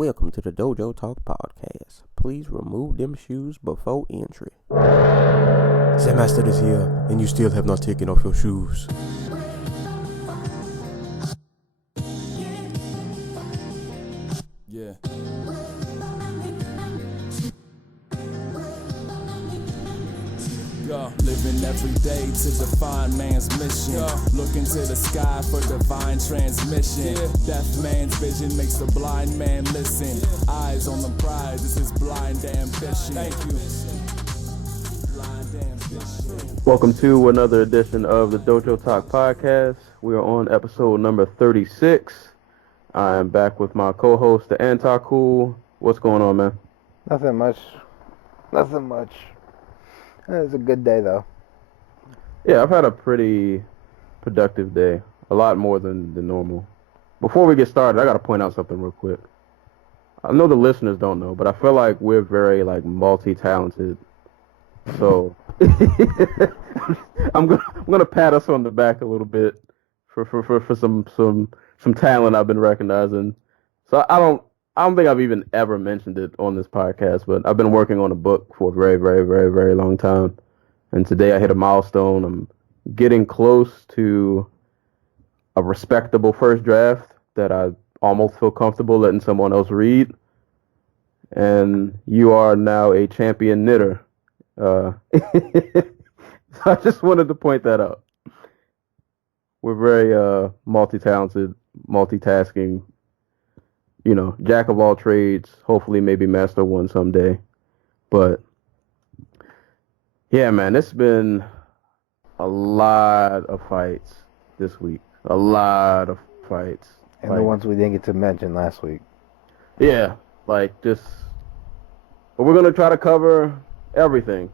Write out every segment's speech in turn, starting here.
Welcome to the Dojo Talk Podcast. Please remove them shoes before entry. The master is here, and you still have not taken off your shoes. Yeah. Living every day to define man's mission. Look into the sky for divine transmission. Deaf man's vision makes the blind man listen. Eyes on the prize, this is blind ambition. Thank you. Blind ambition. Welcome to another edition of the Dojo Talk Podcast. We are on episode number 36. I am back with my co-host, the Anti-Cool. What's going on, man? Nothing much. It was a good day, though. Yeah, I've had a pretty productive day. A lot more than normal. Before we get started, I got to point out something real quick. I know the listeners don't know, but I feel like we're very, multi-talented. So, I'm gonna pat us on the back a little bit for some talent I've been recognizing. So I don't think I've even ever mentioned it on this podcast, but I've been working on a book for a very, very, very, very long time. And today I hit a milestone. I'm getting close to a respectable first draft that I almost feel comfortable letting someone else read. And you are now a champion knitter. So I just wanted to point that out. We're very multi-talented, multitasking, jack of all trades, hopefully maybe master one someday. But yeah, man, it's been a lot of fights this week. A lot of fights. And the ones we didn't get to mention last week. Yeah, but we're going to try to cover everything.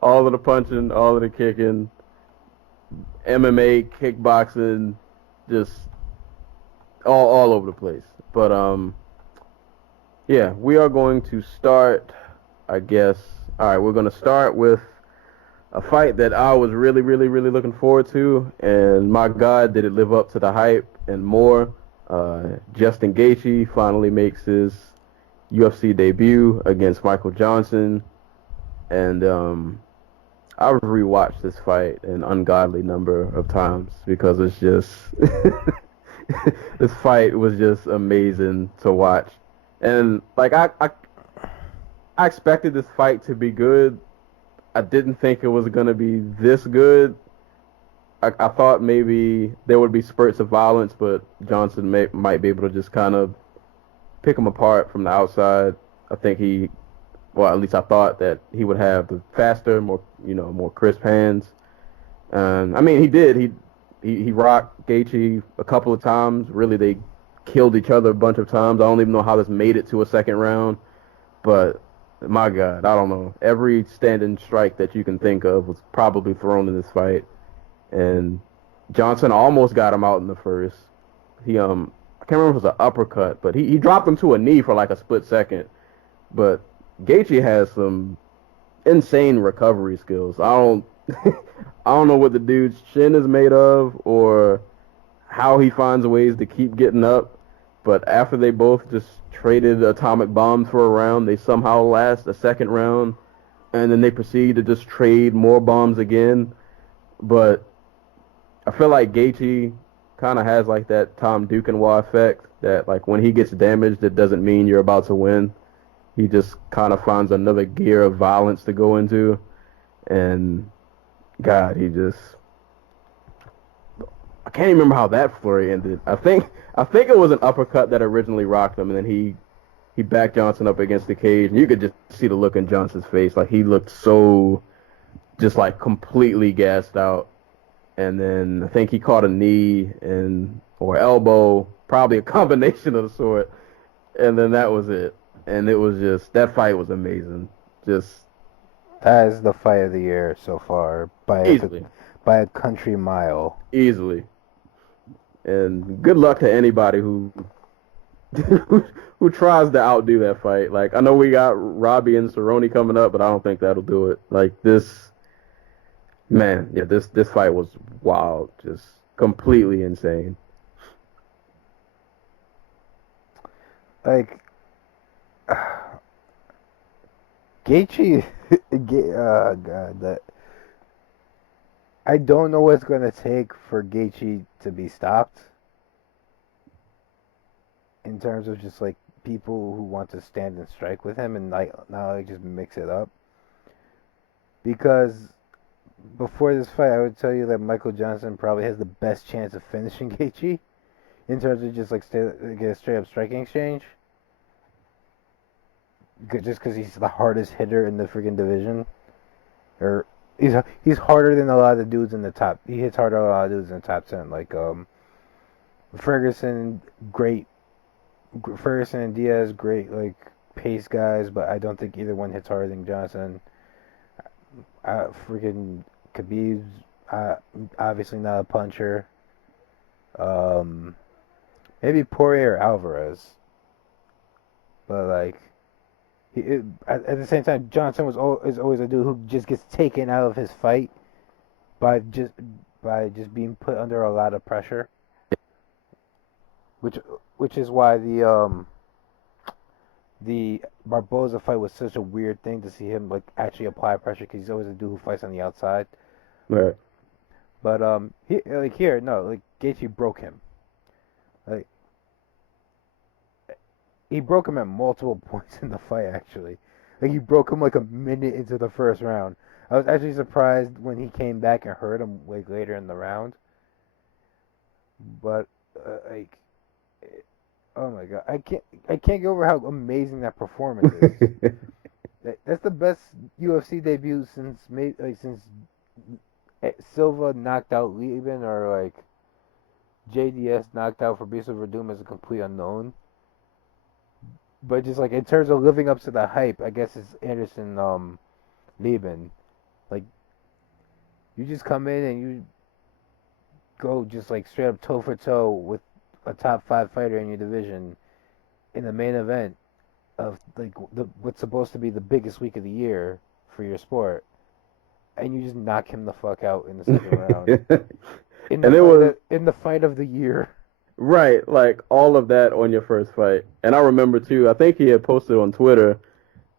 All of the punching, all of the kicking, MMA, kickboxing, just all over the place. But yeah, we are going to start, I guess. All right, we're going to start with a fight that I was really, really, really looking forward to, and my God, did it live up to the hype and more. Justin Gaethje finally makes his UFC debut against Michael Johnson, and I've rewatched this fight an ungodly number of times because it's just this fight was just amazing to watch. And I expected this fight to be good. I didn't think it was going to be this good. I thought maybe there would be spurts of violence, but Johnson might be able to just kind of pick him apart from the outside. I think at least I thought that he would have the faster, more crisp hands. And I mean, he did. He rocked Gaethje a couple of times. Really, they killed each other a bunch of times. I don't even know how this made it to a second round. But, my God, I don't know. Every standing strike that you can think of was probably thrown in this fight. And Johnson almost got him out in the first. I can't remember if it was an uppercut, but he dropped him to a knee for like a split second. But Gaethje has some insane recovery skills. I don't know what the dude's chin is made of or how he finds ways to keep getting up. But after they both just traded atomic bombs for a round, they somehow last a second round, and then they proceed to just trade more bombs again. But I feel like Gaethje kind of has like that Tom Duquesnoy effect that like when he gets damaged, it doesn't mean you're about to win. He just kind of finds another gear of violence to go into. And God, I can't even remember how that flurry ended. I think it was an uppercut that originally rocked him, and then he backed Johnson up against the cage, and you could just see the look in Johnson's face. Like, he looked so just like completely gassed out. And then I think he caught a knee or elbow, probably a combination of the sort. And then that was it. And it was just, that fight was amazing. That is the fight of the year so far by a country mile. Easily. And good luck to anybody who tries to outdo that fight. Like, I know we got Robbie and Cerrone coming up, but I don't think that'll do it. Like, this fight was wild. Just completely insane. like Gaethje. God, that I don't know what it's gonna take for Gaethje to be stopped in terms of just like people who want to stand and strike with him and like now like just mix it up. Because before this fight, I would tell you that Michael Johnson probably has the best chance of finishing Gaethje in terms of just like get a straight up striking exchange. Just because he's the hardest hitter in the freaking division, or he's harder than a lot of the dudes in the top. He hits harder than a lot of dudes in the top 10. Like Ferguson, great. Ferguson and Diaz, great like pace guys, but I don't think either one hits harder than Johnson. Freaking Khabib's obviously not a puncher. Maybe Poirier or Alvarez, but like at the same time, Johnson is always a dude who just gets taken out of his fight by just being put under a lot of pressure, which is why the Barboza fight was such a weird thing to see him like actually apply pressure because he's always a dude who fights on the outside. Right. But Gaethje broke him. Like he broke him at multiple points in the fight. Actually, like he broke him like a minute into the first round. I was actually surprised when he came back and hurt him like later in the round. But like, oh my god, I can't get over how amazing that performance is. That's the best UFC debut since Silva knocked out Lieben or like JDS knocked out Fabricio Verdum as a complete unknown. But just like in terms of living up to the hype, I guess it's Anderson Lieben. Like you just come in and you go just like straight up toe for toe with a top 5 fighter in your division in the main event of like what's supposed to be the biggest week of the year for your sport, and you just knock him the fuck out in the second round. In the fight of the year. Right, like all of that on your first fight. And I remember too, I think he had posted on Twitter,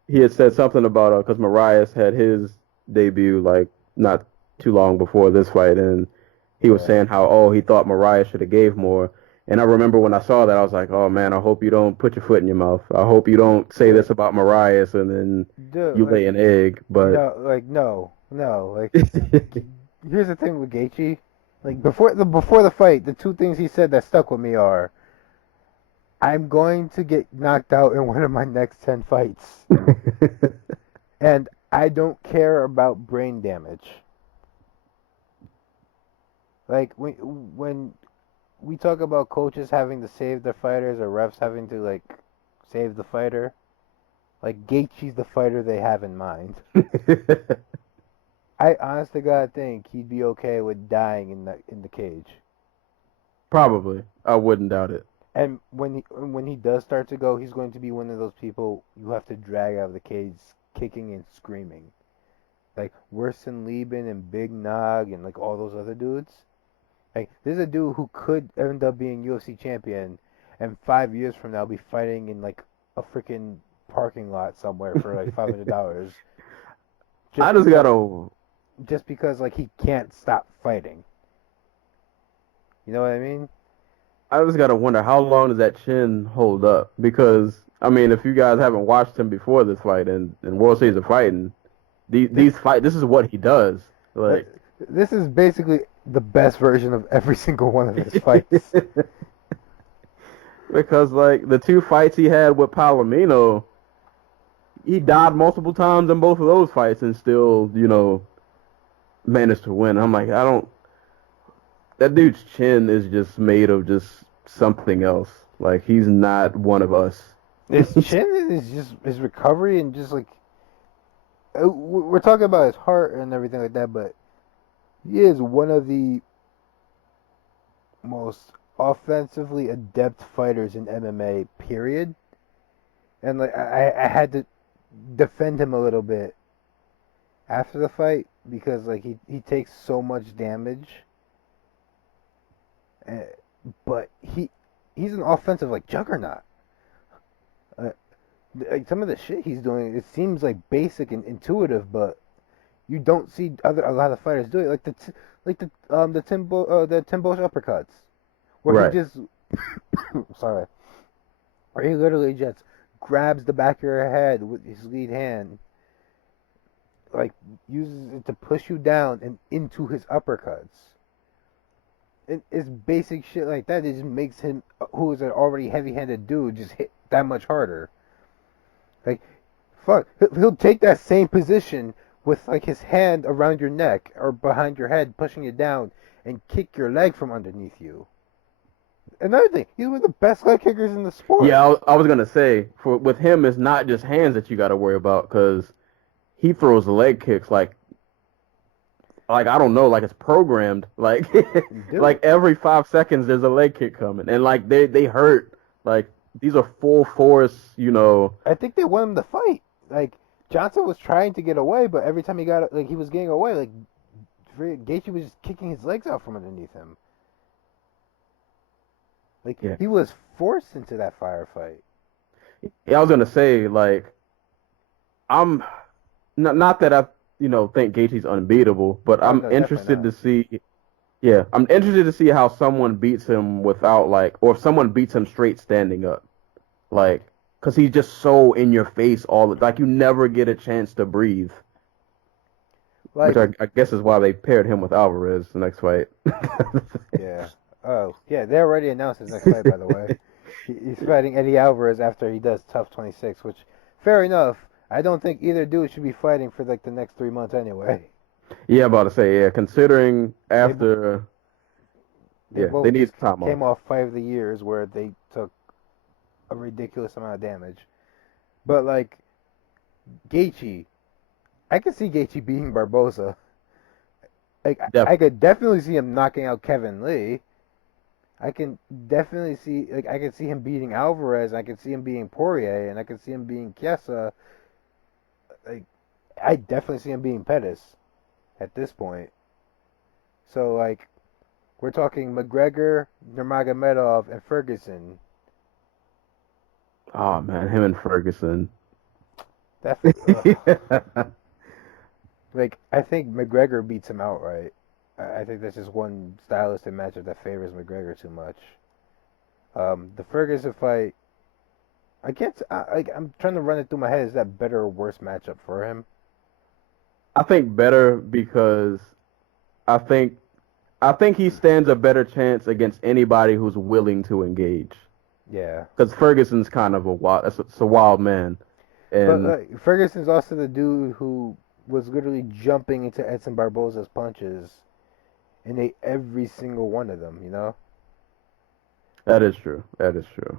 he had said something about, because Marias had his debut like not too long before this fight, and he was saying how, he thought Marias should have gave more. And I remember when I saw that, I was like, oh man, I hope you don't put your foot in your mouth. I hope you don't say this about Marias and then you lay an egg. But no. Like, here's the thing with Gaethje. Like before the fight, the two things he said that stuck with me are, I'm going to get knocked out in one of my next 10 fights. And I don't care about brain damage. Like when we talk about coaches having to save their fighters or refs having to like save the fighter, like Gaethje's the fighter they have in mind. I honest to God think he'd be okay with dying in the cage. Probably. I wouldn't doubt it. And when he does start to go, he's going to be one of those people you have to drag out of the cage kicking and screaming. Like worse than Lieben and Big Nog and like all those other dudes. Like there's a dude who could end up being UFC champion and 5 years from now be fighting in like a freaking parking lot somewhere for like $500. Just because like he can't stop fighting. You know what I mean? I just gotta wonder, how long does that chin hold up? Because I mean, if you guys haven't watched him before this fight and World Series of Fighting, this is what he does. Like this is basically the best version of every single one of his fights. Because like the 2 fights he had with Palomino, he died multiple times in both of those fights and still, managed to win. I'm like, that dude's chin is just made of just something else. Like he's not one of us. His chin is just his recovery and just like we're talking about his heart and everything like that, but he is one of the most offensively adept fighters in MMA, period. And like I had to defend him a little bit after the fight because like he takes so much damage. But he's an offensive like juggernaut. like some of the shit he's doing, it seems like basic and intuitive, but you don't see a lot of fighters do it. The Timbo uppercuts, where he Right. just sorry, where he literally just grabs the back of your head with his lead hand, like uses it to push you down and into his uppercuts. It's basic shit like that. It just makes him, who is an already heavy-handed dude, just hit that much harder. Like, fuck, he'll take that same position with like his hand around your neck or behind your head, pushing you down, and kick your leg from underneath you. Another thing, he's one of the best leg kickers in the sport. Yeah, I was gonna say with him, it's not just hands that you got to worry about because he throws leg kicks like I don't know, like it's programmed. Like Dude, like every 5 seconds there's a leg kick coming, and like they hurt. Like these are full force, I think they want him to fight. Like Johnson was trying to get away, but every time he was getting away, like Gaethje was just kicking his legs out from underneath him. Like Yeah. he was forced into that firefight. Yeah, I was gonna say like I'm not that I think Gaethje's unbeatable, but Oh I'm no, definitely interested not. to see. Yeah, I'm interested to see how someone beats him without or if someone beats him straight standing up, like, cause he's just so in your face like you never get a chance to breathe, which Like I guess is why they paired him with Alvarez the next fight. yeah. Oh yeah, they already announced his next fight. By the way, he's fighting Eddie Alvarez after he does Tough 26, which fair enough. I don't think either dude should be fighting for like the next 3 months anyway. Yeah, about to say yeah. Considering They after, they yeah, they both need just time off. came off fight of the years where they took a ridiculous amount of damage. But like Gaethje, I could see Gaethje beating Barboza. Like I Definitely. could definitely see him knocking out Kevin Lee. I can definitely see I could see him beating Alvarez. I could see him beating Poirier, and I could see him beating Chiesa. Like I definitely see him beating Pettis at this point. So like we're talking McGregor, Nurmagomedov, and Ferguson. Oh man, him and Ferguson. Definitely. Like I think McGregor beats him outright. I think that's just one stylistic matchup that favors McGregor too much. The Ferguson fight, I can't. I'm trying to run it through my head. Is that better or worse matchup for him? I think better because I think I think he stands a better chance against anybody who's willing to engage. Yeah, Because Ferguson's kind of it's a wild man, but and Ferguson's also the dude who was literally jumping into Edson Barboza's punches and ate every single one of them. You know, that is true. That is true.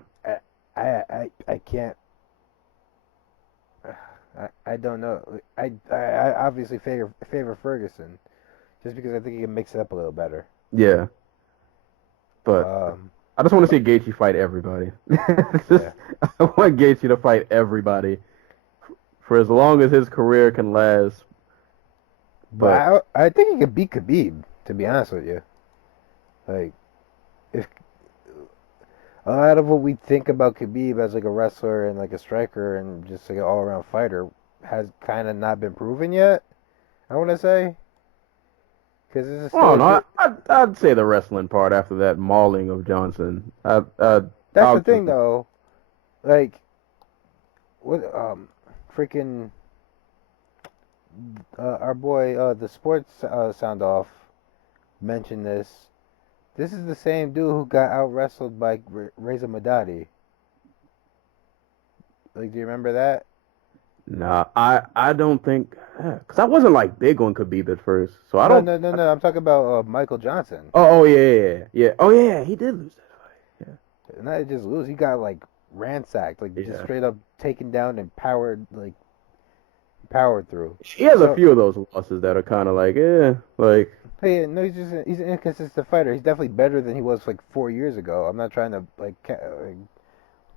I can't. I don't know. I obviously favor Ferguson just because I think he can mix it up a little better. Yeah, but Um, I just want to see Gaethje fight everybody. yeah. I want Gaethje to fight everybody for as long as his career can last. But But I think he could beat Khabib, to be honest with you. Like, if a lot of what we think about Khabib as like a wrestler and like a striker and just like an all around fighter has kind of not been proven yet, I want to say. Because this is still oh a no, good. I'd say the wrestling part after that mauling of Johnson. That's I'll the give thing, him. though. Like, what, freaking, our boy, the sports sound off mentioned this. This is the same dude who got out wrestled by Reza Madadi. Like, do you remember that? Nah, I don't think because I wasn't like big on Khabib at first, so I No, don't. no, no, no. I'm talking about Michael Johnson. Oh yeah, yeah, yeah. Oh yeah, he did lose that fight. Not just lose. He got like ransacked, like Yeah, just yeah. straight up taken down and powered through. He has a So few of those losses that are kind of like, like hey, no, he's an inconsistent fighter. He's definitely better than he was like 4 years ago. I'm not trying to like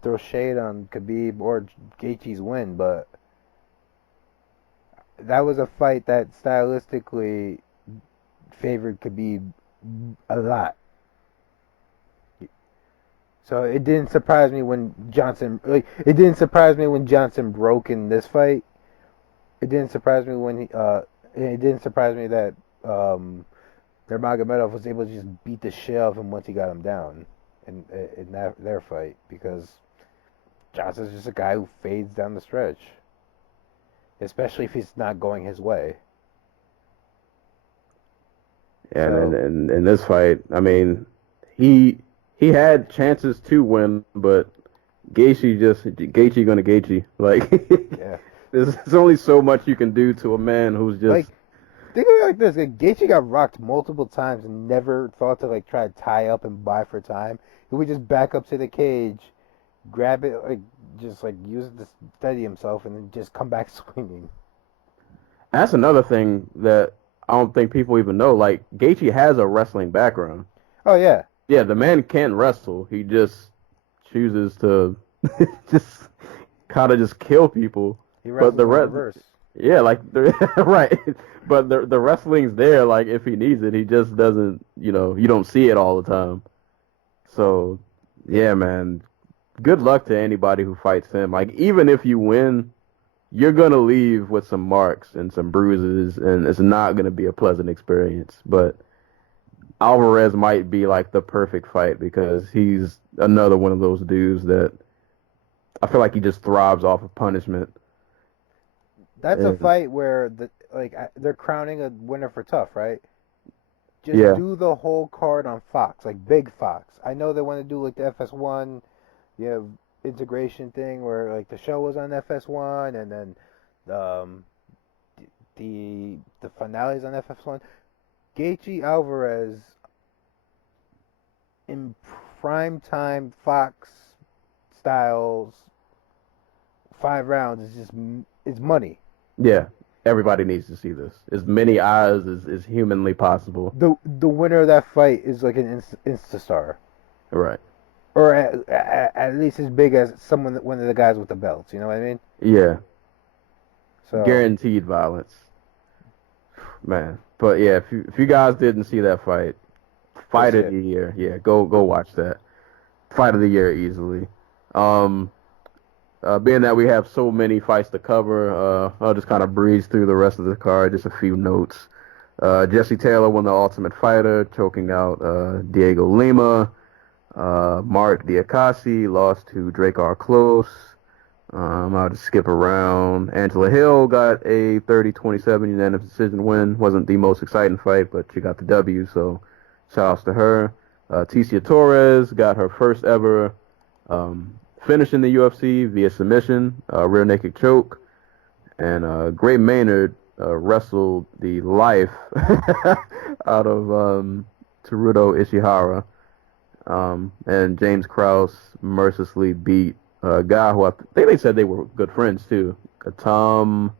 throw shade on Khabib or Gaethje's win, but that was a fight that stylistically favored Khabib a lot. So it didn't surprise me when it didn't surprise me when Johnson broke in this fight. It didn't surprise me it didn't surprise me that Nurmagomedov was able to just beat the shit out of him once he got him down in their fight, because Johnson's just a guy who fades down the stretch, especially if he's not going his way. Yeah, and in this fight, I mean, he had chances to win, but Gaethje gonna Gaethje. Like, Yeah. there's only so much you can do to a man who's just Like, think of it like this: like, Gaethje got rocked multiple times and never thought to like try to tie up and buy for time. He would just back up to the cage, grab it, like just like use it to steady himself, and then just come back swinging. That's another thing that I don't think people even know. Like, Gaethje has a wrestling background. Oh yeah, Yeah, the man can wrestle. He just chooses to just kind of just kill people. he wrestles in reverse. Yeah, like right. But the wrestling's there. Like, if he needs it, he just doesn't. You don't see it all the time. So, yeah, man. Good luck to anybody who fights him. Like, even if you win, you're gonna leave with some marks and some bruises, and it's not gonna be a pleasant experience. But Alvarez might be like the perfect fight, because he's another one of those dudes that I feel like he just thrives off of punishment. That's a fight where they're crowning a winner for tough, right? Just Yeah. do the whole card on Fox, like Big Fox. I know they want to do like the FS1, integration thing where like the show was on FS1, and then the finales on FS1. Gaethje Alvarez in prime time Fox styles 5 rounds is money. Yeah, everybody needs to see this. As many eyes as humanly possible. The winner of that fight is like an Insta star, Right. or at least as big as one of the guys with the belts. You know what I mean? Yeah. So Guaranteed violence. Man. But yeah, if you guys didn't see that fight of the year, yeah, go watch that. Fight of the year easily. Being that we have so many fights to cover, I'll just kind of breeze through the rest of the card. Just a few notes. Jesse Taylor won the Ultimate Fighter, choking out Diego Lima. Mark Diakasi lost to Drake R. Close. I'll just skip around. Angela Hill got a 30-27 unanimous decision win. Wasn't the most exciting fight, but she got the W, so shout outs to her. Ticia Torres got her first ever finish in the UFC via submission, rear naked choke. And Gray Maynard wrestled the life out of Teruto Ishihara. And James Krause mercilessly beat a guy who I think they said they were good friends too. Tom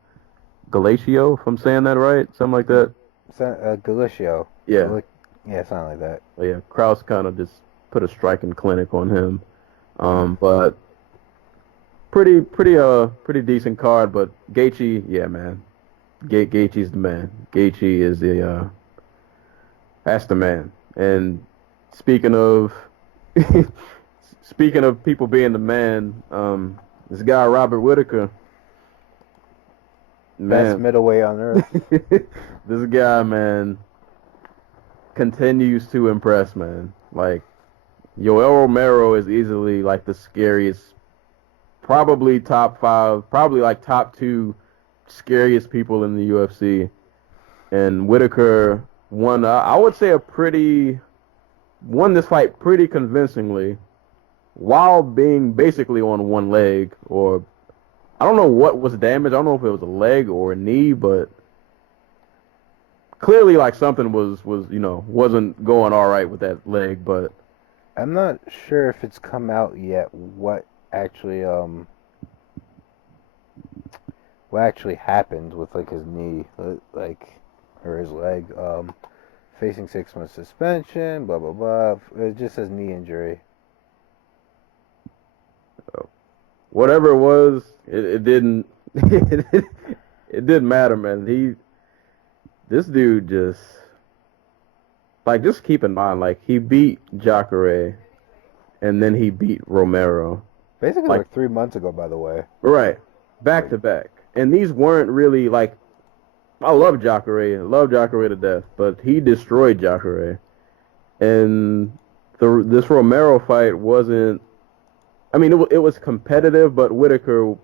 Galatio, if I'm saying that right, something like that. Galicio. Yeah. Yeah, something like that. But yeah, Krause kind of just put a striking clinic on him. But pretty decent card. But Gaethje, yeah, man, Gaethje's the man. Gaethje is that's the man. And speaking of people being the man, this guy Robert Whitaker, Best middleweight on earth. This guy, man, continues to impress, man. Like, Yoel Romero is easily like the scariest, probably top 5, probably like top 2 scariest people in the UFC. And Whitaker won, I would say won this fight pretty convincingly, while being basically on one leg, or I don't know what was damaged. I don't know if it was a leg or a knee, but clearly like something wasn't going all right with that leg. But I'm not sure if it's come out yet what actually happened with like his knee, or his leg. Facing 6-month suspension, blah blah blah. It just says knee injury. Whatever it was, it didn't it didn't matter, man. This dude just keep in mind, like, he beat Jacare and then he beat Romero. Basically, Like, like 3 months ago, by the way. right, back to back. And these weren't really like, I love Jacare to death, but he destroyed Jacare. And this Romero fight wasn't. I mean, it was competitive, but Whitaker,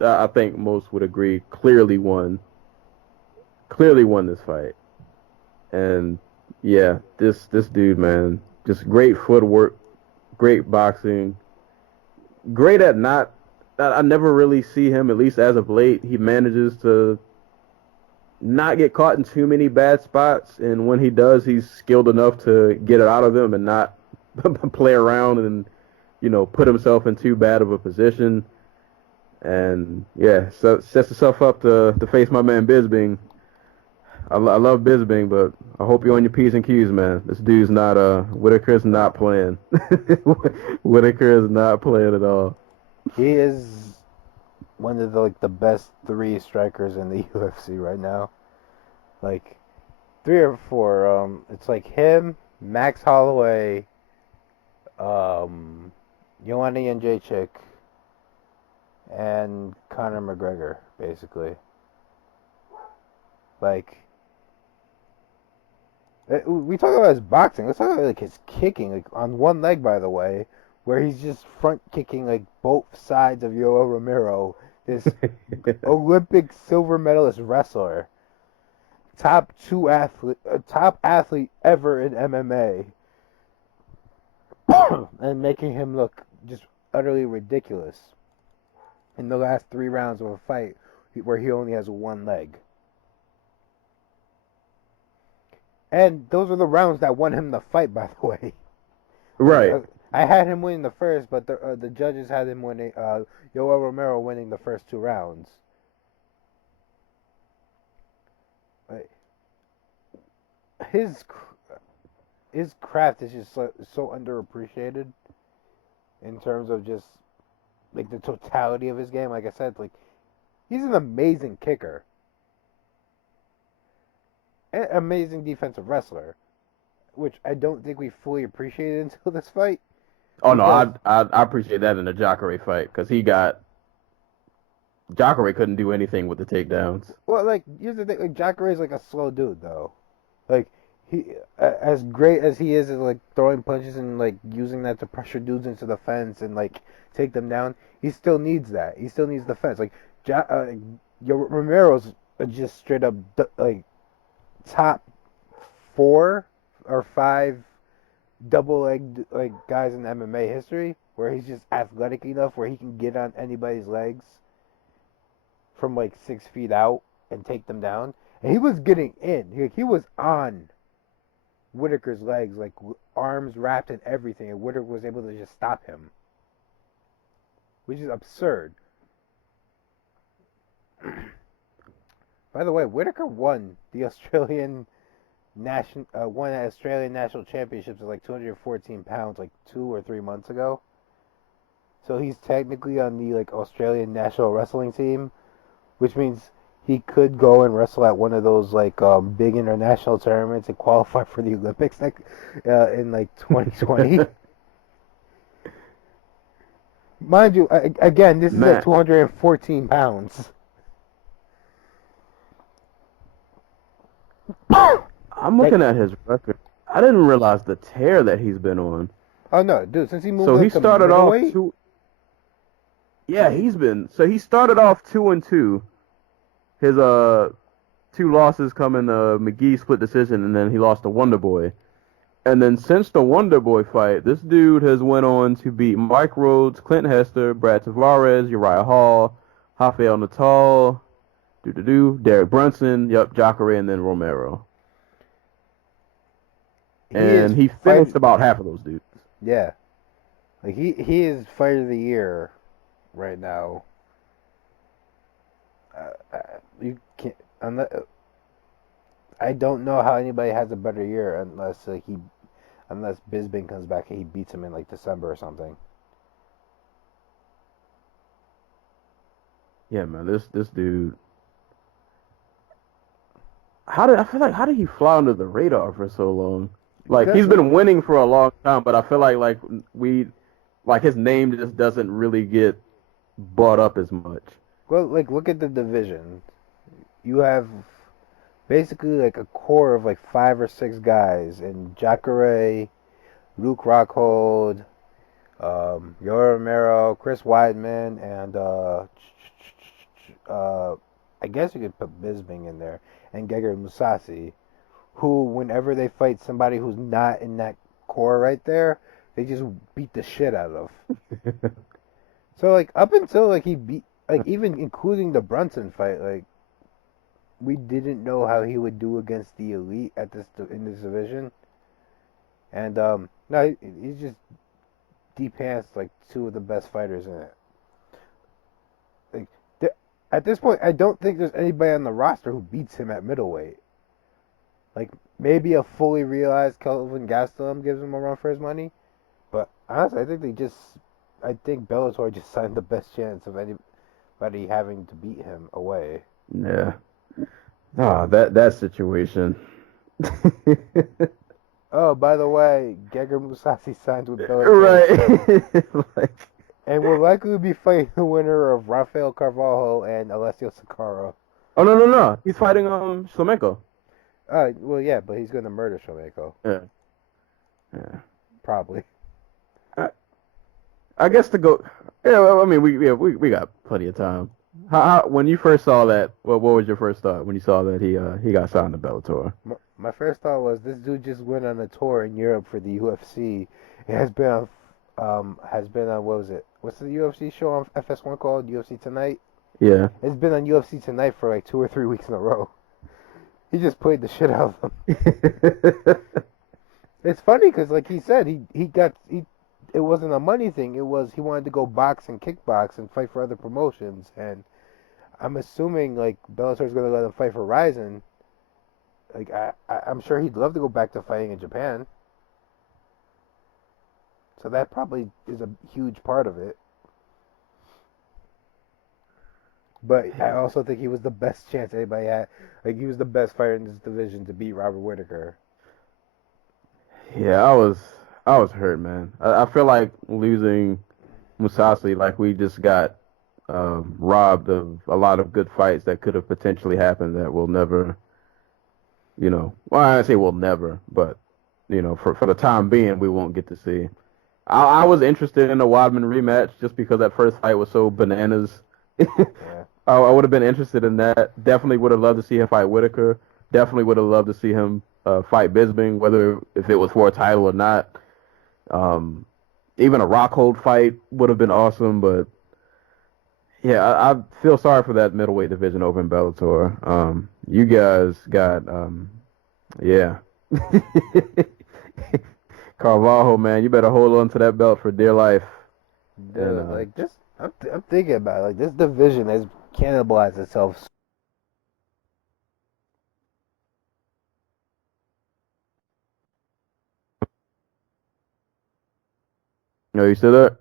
I think most would agree, clearly won. Clearly won this fight. And yeah, this dude, man, just great footwork, great boxing, great at not. I never really see him, at least as of late. He manages to not get caught in too many bad spots, and when he does, he's skilled enough to get it out of them and not play around and put himself in too bad of a position. And yeah, so sets himself up to face my man Bisping. I love Bisping, but I hope you're on your P's and Q's, man. This dude's not Whitaker's not playing. Whitaker is not playing at all. He is one of the best 3 strikers in the UFC right now. Like 3 or 4. It's like him, Max Holloway, Joanna Jędrzejczyk, and Conor McGregor, basically. Like, we talk about his boxing. Let's talk about like his kicking, like on one leg, by the way, where he's just front kicking like both sides of Yoel Romero, this Olympic silver medalist wrestler, top athlete ever in MMA, and making him look just utterly ridiculous in the last 3 rounds of a fight where he only has one leg. And those are the rounds that won him the fight, by the way. Right. I had him winning the first, but the judges had him winning. Yoel Romero winning the first 2 rounds. His craft is just so underappreciated in terms of just like the totality of his game. Like I said, like he's an amazing kicker. Amazing defensive wrestler, which I don't think we fully appreciated until this fight. Oh no, I appreciate that in the Jacare fight because Jacare couldn't do anything with the takedowns. Well, like here's the thing, like Jacare is like a slow dude though, like he as great as he is at like throwing punches and like using that to pressure dudes into the fence and like take them down. He still needs that. He still needs the fence. Like Romero's just straight up like top 4 or 5 double-legged like guys in MMA history where he's just athletic enough where he can get on anybody's legs from like 6 feet out and take them down. And he was getting in. He was on Whitaker's legs, like arms wrapped and everything, and Whitaker was able to just stop him, which is absurd. By the way, Whitaker won the Australian national championships at like 214 pounds like 2 or 3 months ago. So he's technically on the like Australian national wrestling team, which means he could go and wrestle at one of those like big international tournaments and qualify for the Olympics like in like 2020. Mind you, again, this is at 214 pounds. I'm looking at his record. I didn't realize the tear that he's been on. Oh no, dude! Since he moved, so he started off two. Yeah, he started off 2-2. His 2 losses come in the McGee split decision, and then he lost to Wonder Boy. And then since the Wonder Boy fight, this dude has went on to beat Mike Rhodes, Clint Hester, Brad Tavares, Uriah Hall, Rafael Natal, Derek Brunson, Jacare, and then Romero. And he finished about half of those dudes. Yeah. Like he is fight of the year right now. You can't I don't know how anybody has a better year unless Bisping comes back and he beats him in like December or something. Yeah, man, this dude. How did he fly under the radar for so long? Like he's been winning for a long time, but I feel like like his name just doesn't really get brought up as much. Well, like look at the division. You have basically like a core of like 5 or 6 guys, and Jacare, Luke Rockhold, Yoel Romero, Chris Weidman, and I guess you could put Bisbing in there, and Gegard Mousasi, who whenever they fight somebody who's not in that core right there, they just beat the shit out of. So like up until like he beat, like even including the Brunson fight, like we didn't know how he would do against the elite at this in this division. And no, he's just deep hands like 2 of the best fighters in it. Like at this point, I don't think there's anybody on the roster who beats him at middleweight. Like maybe a fully realized Kelvin Gastelum gives him a run for his money, but honestly, I think Bellator just signed the best chance of anybody having to beat him away. Yeah. Oh, that situation. Oh, by the way, Gegard Mousasi signed with Bellator. Right. Like, and will likely be fighting the winner of Rafael Carvalho and Alessio Sakara. oh no. He's fighting Shlemenko. Well, yeah, but he's going to murder Shlemenko. Yeah. Probably. I guess to go. Yeah, well, I mean, we got plenty of time. How when you first saw that? What was your first thought when you saw that he got signed to Bellator? My first thought was this dude just went on a tour in Europe for the UFC. It has been on what was it? What's the UFC show on FS1 called? UFC Tonight. Yeah. It's been on UFC Tonight for like 2 or 3 weeks in a row. He just played the shit out of them. It's funny because, like he said, it wasn't a money thing. It was he wanted to go box and kickbox and fight for other promotions. And I'm assuming like Bellator's going to let him fight for Ryzen. Like I'm sure he'd love to go back to fighting in Japan. So that probably is a huge part of it. But I also think he was the best chance anybody had. Like he was the best fighter in this division to beat Robert Whittaker. Yeah, I was hurt, man. I feel like losing Mousasi, like we just got robbed of a lot of good fights that could have potentially happened that will never, well, I say we'll never, but, for the time being, we won't get to see. I was interested in the Weidman rematch just because that first fight was so bananas. Yeah. I would have been interested in that. Definitely would have loved to see him fight Whittaker. Definitely would have loved to see him fight Bisbing, whether if it was for a title or not. Even a Rockhold fight would have been awesome, but yeah, I feel sorry for that middleweight division over in Bellator. You guys got, yeah. Carvalho, man, you better hold on to that belt for dear life. Dude, And, I'm thinking about it. Like this division has cannibalized itself. you still there?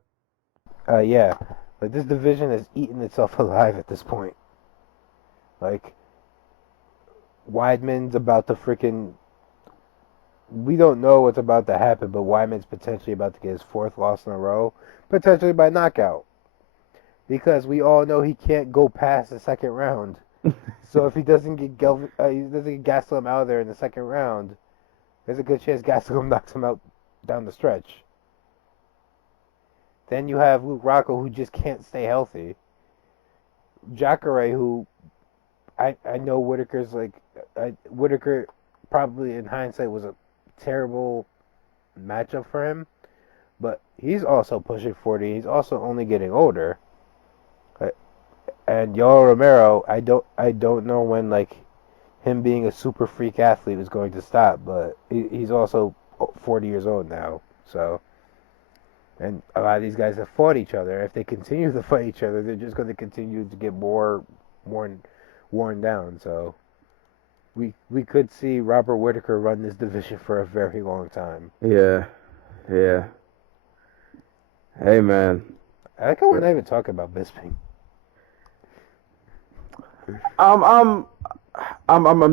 Yeah, like this division has eaten itself alive at this point. Like Weidman's about to freaking. We don't know what's about to happen, but Weidman's potentially about to get his 4th loss in a row, potentially by knockout, because we all know he can't go past the 2nd round. So if he doesn't get Gastelum out of there in the 2nd round, there's a good chance Gastelum knocks him out down the stretch. Then you have Luke Rocco, who just can't stay healthy. Jacare, who I know Whittaker's like Whittaker probably in hindsight was a terrible matchup for him, but he's also pushing 40. He's also only getting older. And Yoel Romero, I don't know when like him being a super freak athlete is going to stop, but he's also 40 years old now. So, and a lot of these guys have fought each other. If they continue to fight each other, they're just going to continue to get more worn down. So, we could see Robert Whittaker run this division for a very long time. Yeah. Hey, man. I like how we're not even talking about Bisping. I'm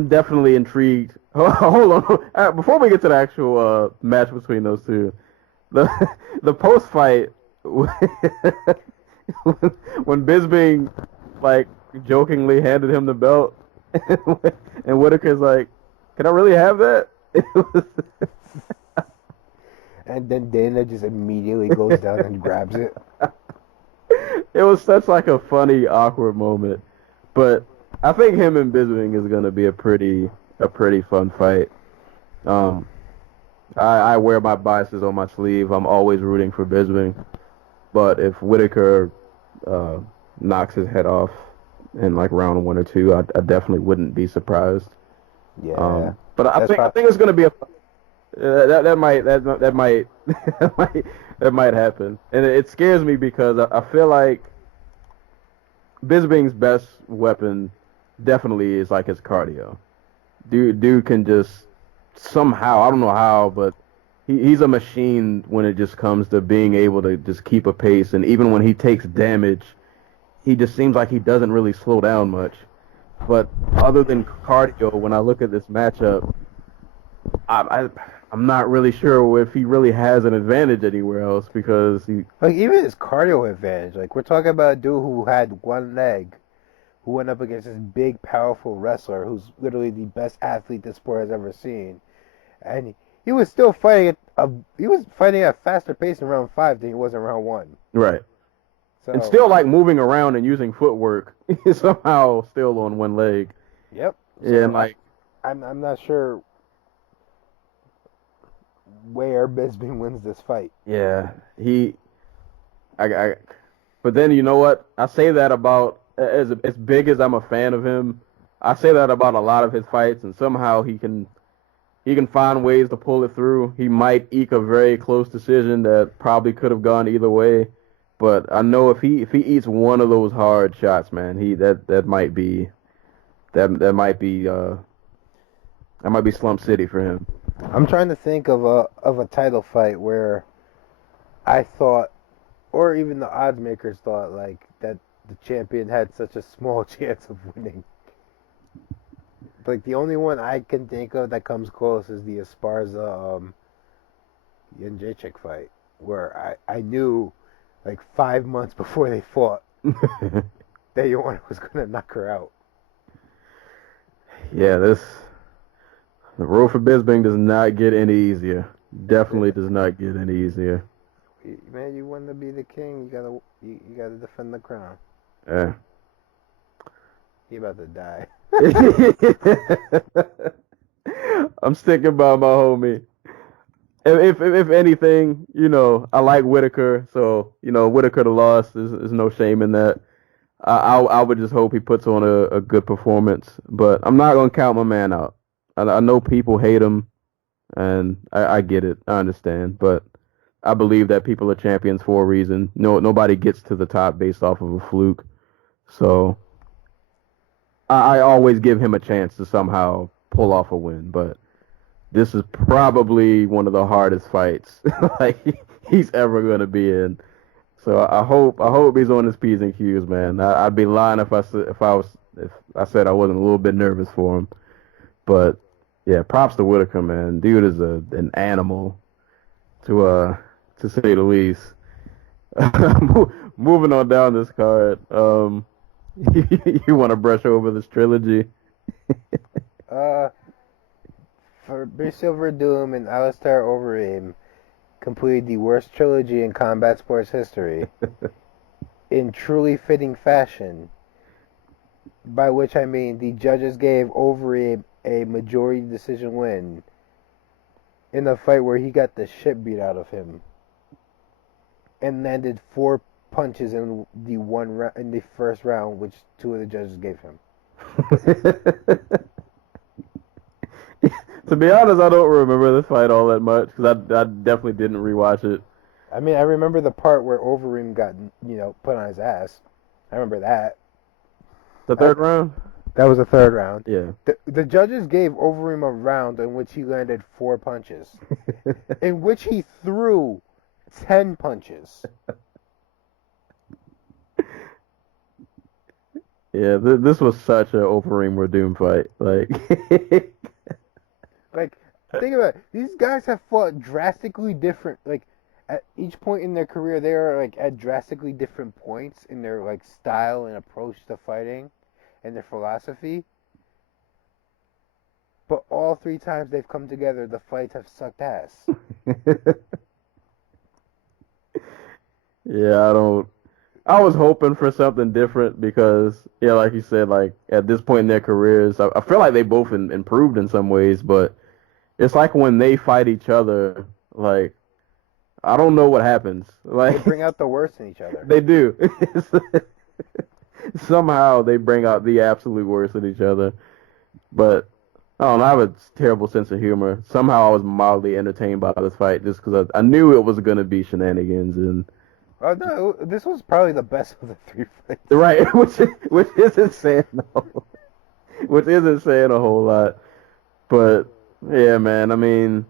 definitely intrigued. Hold on. Before we get to the actual match between those two, the post fight when Bisping like jokingly handed him the belt, and Whitaker's like, "Can I really have that?" And then Dana just immediately goes down and grabs it. It was such like a funny, awkward moment. But I think him and Bisping is gonna be a pretty fun fight. Um, I wear my biases on my sleeve. I'm always rooting for Bisping. But if Whitaker knocks his head off in like round 1 or 2, I definitely wouldn't be surprised. Yeah. But I think it's gonna be a that might that might happen, and it scares me because I feel like Bisping's best weapon definitely is like his cardio. Dude can just somehow, I don't know how, but he's a machine when it just comes to being able to just keep a pace, and even when he takes damage, he just seems like he doesn't really slow down much. But other than cardio, when I look at this matchup, I'm not really sure if he really has an advantage anywhere else because he. Like, even his cardio advantage. Like, we're talking about a dude who had one leg, who went up against this big, powerful wrestler who's literally the best athlete this sport has ever seen. And he was still fighting at a faster pace in round 5 than he was in round 1. Right. So, And still like moving around and using footwork somehow still on one leg. Yep. So Yeah, and like I'm not sure where Bisping wins this fight. yeah, but then you know what? I say that about as big as I'm a fan of him. I say that about a lot of his fights, and somehow he can find ways to pull it through. He might eke a very close decision that probably could have gone either way. But I know if he eats one of those hard shots, man, that might be Slump City for him. I'm trying to think of a title fight where I thought, or even the odds makers thought, like that the champion had such a small chance of winning. Like, the only one I can think of that comes close is the Esparza Jędrzejczyk fight, where I knew like 5 months before they fought that Joanna was gonna knock her out. Yeah, the road for Bisping does not get any easier. Definitely does not get any easier. Man, you want to be the king, you gotta defend the crown. Yeah. He about to die. I'm sticking by my homie. If anything, I like Whitaker, so Whitaker the loss is no shame in that. I would just hope he puts on a good performance, but I'm not gonna count my man out. I know people hate him, and I get it, I understand, but I believe that people are champions for a reason. Nobody gets to the top based off of a fluke, so I always give him a chance to somehow pull off a win, but this is probably one of the hardest fights like he's ever gonna be in. So I hope he's on his P's and Q's, man. I'd be lying if I said I wasn't a little bit nervous for him. But yeah, props to Whitaker, man. Dude is an animal, to say the least. Moving on down this card, you want to brush over this trilogy? Fabricio Verdum and Alistair Overeem completed the worst trilogy in combat sports history in truly fitting fashion, by which I mean the judges gave Overeem a majority decision win in a fight where he got the shit beat out of him and landed 4 punches in the first round, which 2 of the judges gave him. To be honest, I don't remember this fight all that much because I definitely didn't rewatch it. I mean, I remember the part where Overeem got, put on his ass. I remember that. The third round? That was the third round. Yeah. The judges gave Overeem a round in which he landed 4 punches, in which he threw 10 punches. Yeah, this was such an Overeem Verdum fight. Like, think about it. These guys have fought drastically different. Like, at each point in their career, they are like at drastically different points in their like style and approach to fighting, and their philosophy. But all three times they've come together, the fights have sucked ass. Yeah, I don't. I was hoping for something different because, yeah, like you said, like at this point in their careers, I feel like they both improved in some ways, but it's like when they fight each other, like I don't know what happens. They Like bring out the worst in each other. they do. Somehow they bring out the absolute worst in each other. But I don't know, I have a terrible sense of humor. Somehow I was mildly entertained by this fight just because I knew it was going to be shenanigans and Oh no, this was probably the best of the three fights. right, which isn't saying no, which isn't saying a whole lot. But yeah, man, I mean,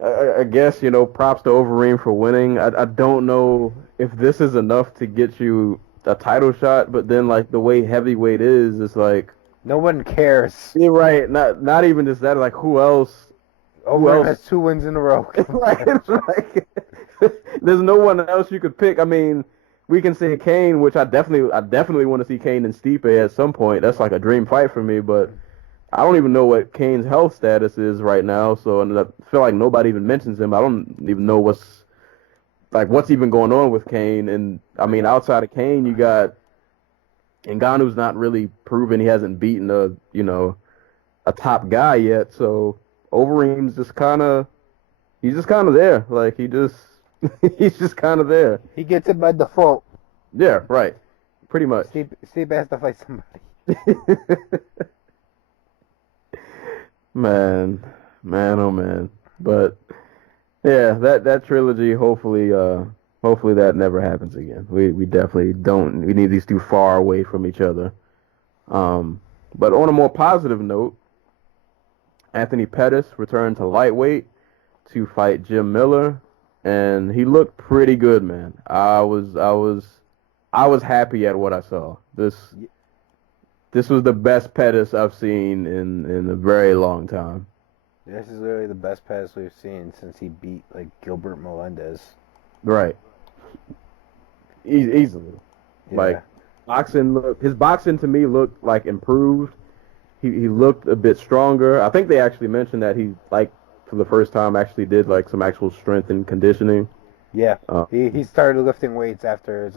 I guess props to Overeem for winning. I don't know if this is enough to get you a title shot, but then like the way heavyweight is, it's like No one cares. you're right. Not even just that. Like who else? Overeem has 2 wins in a row. It's like there's no one else you could pick. I mean, we can say Kane, which I definitely want to see Kane and Stipe at some point. That's like a dream fight for me, but I don't even know what Kane's health status is right now. So and I feel like nobody even mentions him. I don't even know what's even going on with Kane. And I mean, outside of Kane, you got Ngannou's not really proven he hasn't beaten a top guy yet. So Overeem's he's just kind of there. Like he's just kind of there. He gets it by default. Yeah, right. Pretty much. Steve has to fight somebody. Man, oh man. But yeah, that trilogy. Hopefully that never happens again. We definitely don't. We need these two far away from each other. But on a more positive note, Anthony Pettis returned to lightweight to fight Jim Miller, and he looked pretty good, man. I was happy at what I saw. This was the best Pettis I've seen in a very long time. This is literally the best Pettis we've seen since he beat like Gilbert Melendez. Right. Easily. Yeah. Like his boxing to me looked like improved. He looked a bit stronger. I think they actually mentioned that he for the first time actually did like some actual strength and conditioning. Yeah. He started lifting weights after his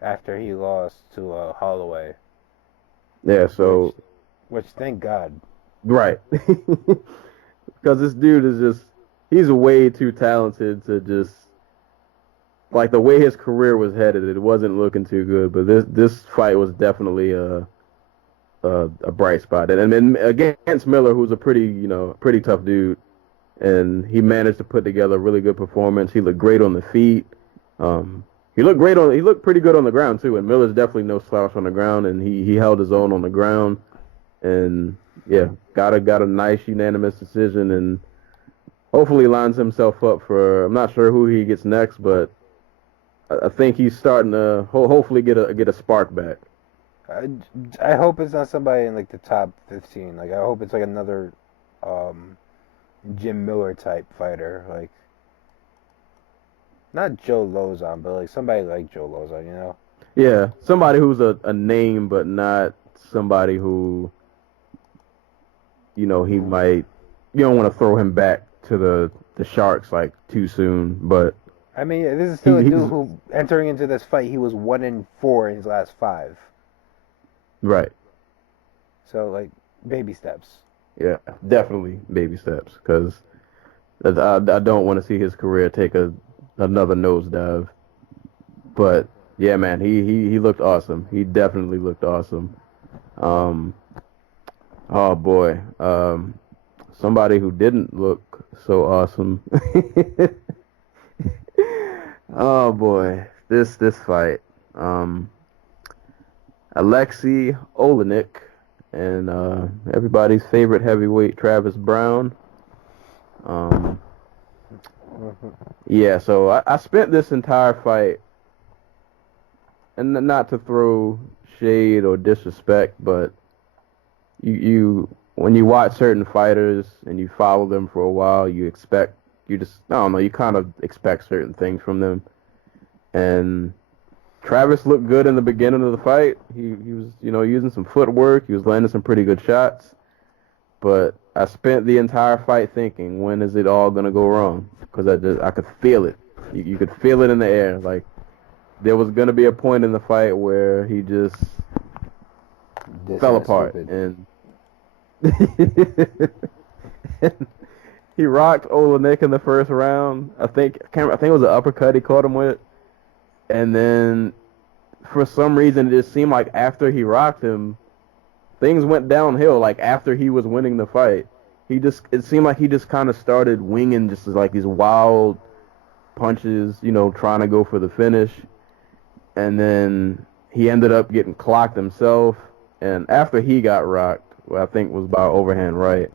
after he lost to Holloway. Yeah, so which thank God. Right. Because this dude is he's way too talented to just like the way his career was headed, it wasn't looking too good, but this fight was definitely a bright spot. And then against Miller, who's a pretty tough dude, and he managed to put together a really good performance. He looked great on the feet. He looked pretty good on the ground too. And Miller's definitely no slouch on the ground, and he held his own on the ground. And yeah, got a nice unanimous decision, and hopefully lines himself up for. I'm not sure who he gets next, but I think he's starting to hopefully get a spark back. I hope it's not somebody in like the top 15. Like I hope it's like another Jim Miller type fighter, like not Joe Lozon, but like somebody like Joe Lozon, you know? Yeah, somebody who's a name, but not somebody who he might. You don't want to throw him back to the Sharks like too soon, but I mean, this is still a dude who entering into this fight, he was 1-4 in his last 5. Right. So, like, baby steps. Yeah, definitely baby steps, because I don't want to see his career take another nosedive. But, yeah, man, he looked awesome. He definitely looked awesome. Oh, boy. Somebody who didn't look so awesome. Oh, boy. This fight. Alexei Olenek and everybody's favorite heavyweight Travis Brown. Yeah, so I spent this entire fight, and not to throw shade or disrespect, but you when you watch certain fighters and you follow them for a while, you expect you just, I don't know, you kind of expect certain things from them. And Travis looked good in the beginning of the fight. He was, using some footwork. He was landing some pretty good shots. But I spent the entire fight thinking, when is it all gonna go wrong? Because I could feel it. You could feel it in the air. Like there was gonna be a point in the fight where he just fell apart, and he rocked Olenek in the first round. I think it was an uppercut he caught him with, and then for some reason it just seemed like after he rocked him, things went downhill. Like after he was winning the fight, it seemed like he just kind of started winging just like these wild punches, trying to go for the finish, and then he ended up getting clocked himself. And after he got rocked, what I think was by overhand right,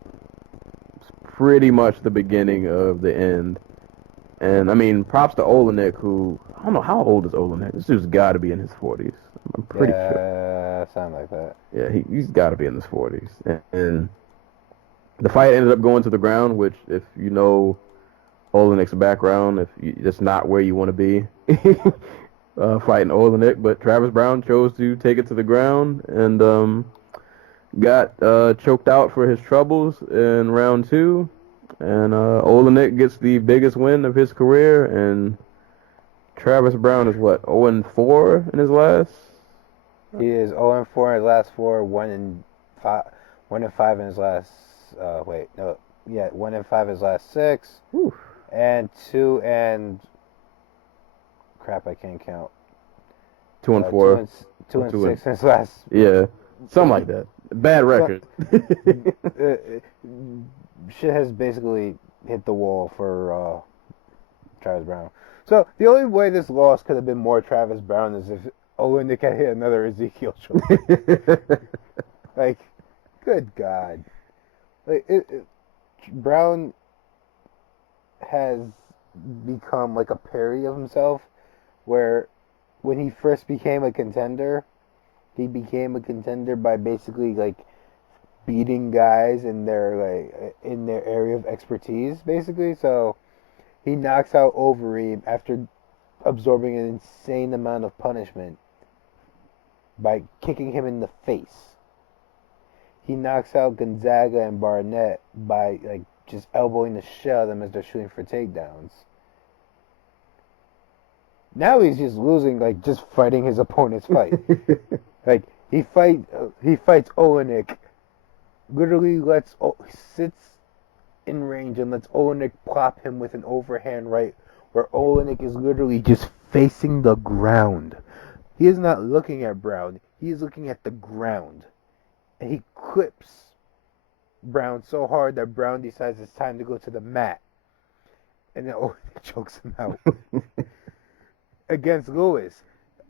it's pretty much the beginning of the end. And I mean, props to Olenek, who, I don't know, how old is Olenek? This dude's got to be in his 40s. I'm pretty sure. Yeah, sound like that. Yeah, he's got to be in his 40s. And the fight ended up going to the ground, which, if you know Olenek's background, that's not where you want to be. Fighting Olenek, but Travis Brown chose to take it to the ground and got choked out for his troubles in round 2, and Olenek gets the biggest win of his career, and Travis Brown is what, 0-4 in his last? He is 0-4 in his last 4, 1-5 in his last 1-5 in his last 6. Whew. And 2 and crap, I can't count. 2-4. 2 and 6 in his last. Yeah, something like that. Bad record. Shit has basically hit the wall for Travis Brown. So the only way this loss could have been more Travis Brown is if Olenek had hit another Ezekiel choke. Like, good God. Like Brown has become like a parody of himself, where when he first became a contender, he became a contender by basically like beating guys in their area of expertise, basically. So he knocks out Overeem after absorbing an insane amount of punishment by kicking him in the face. He knocks out Gonzaga and Barnett by like just elbowing the shit out of them as they're shooting for takedowns. Now he's just losing, like just fighting his opponent's fight. Like he fights Olenek, literally sits in range and lets Olenek plop him with an overhand right, where Olenek is literally just facing the ground. He is not looking at Brown. He is looking at the ground. And he clips Brown so hard that Brown decides it's time to go to the mat. And then Olenek chokes him out. Against Lewis.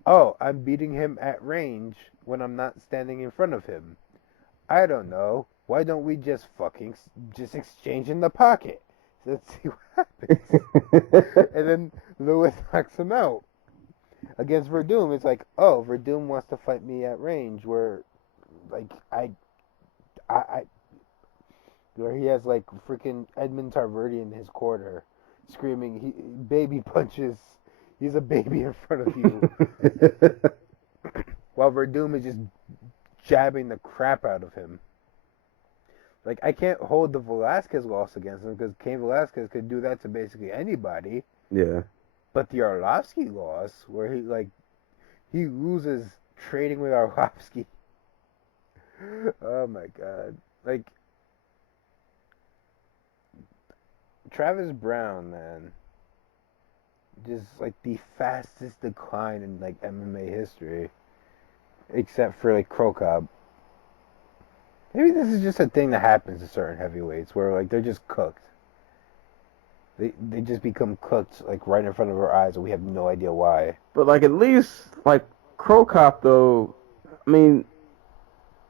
Oh, I'm beating him at range when I'm not standing in front of him. I don't know. Why don't we just exchange in the pocket? Let's see what happens. And then Lewis knocks him out. Against Verdum, it's like, oh, Verdum wants to fight me at range, where, like, where he has like freaking Edmund Tarverdi in his corner, screaming, baby punches. He's a baby in front of you. While Verdum is just jabbing the crap out of him. Like, I can't hold the Velasquez loss against him because Cain Velasquez could do that to basically anybody. Yeah. But the Arlovsky loss, where he loses trading with Arlovsky. Oh my God. Like, Travis Brown, man. Just like the fastest decline in like MMA history, except for like Crow Cobb. Maybe this is just a thing that happens to certain heavyweights where like they're just cooked. They just become cooked like right in front of our eyes and we have no idea why. But like at least like Crow Cop though, I mean,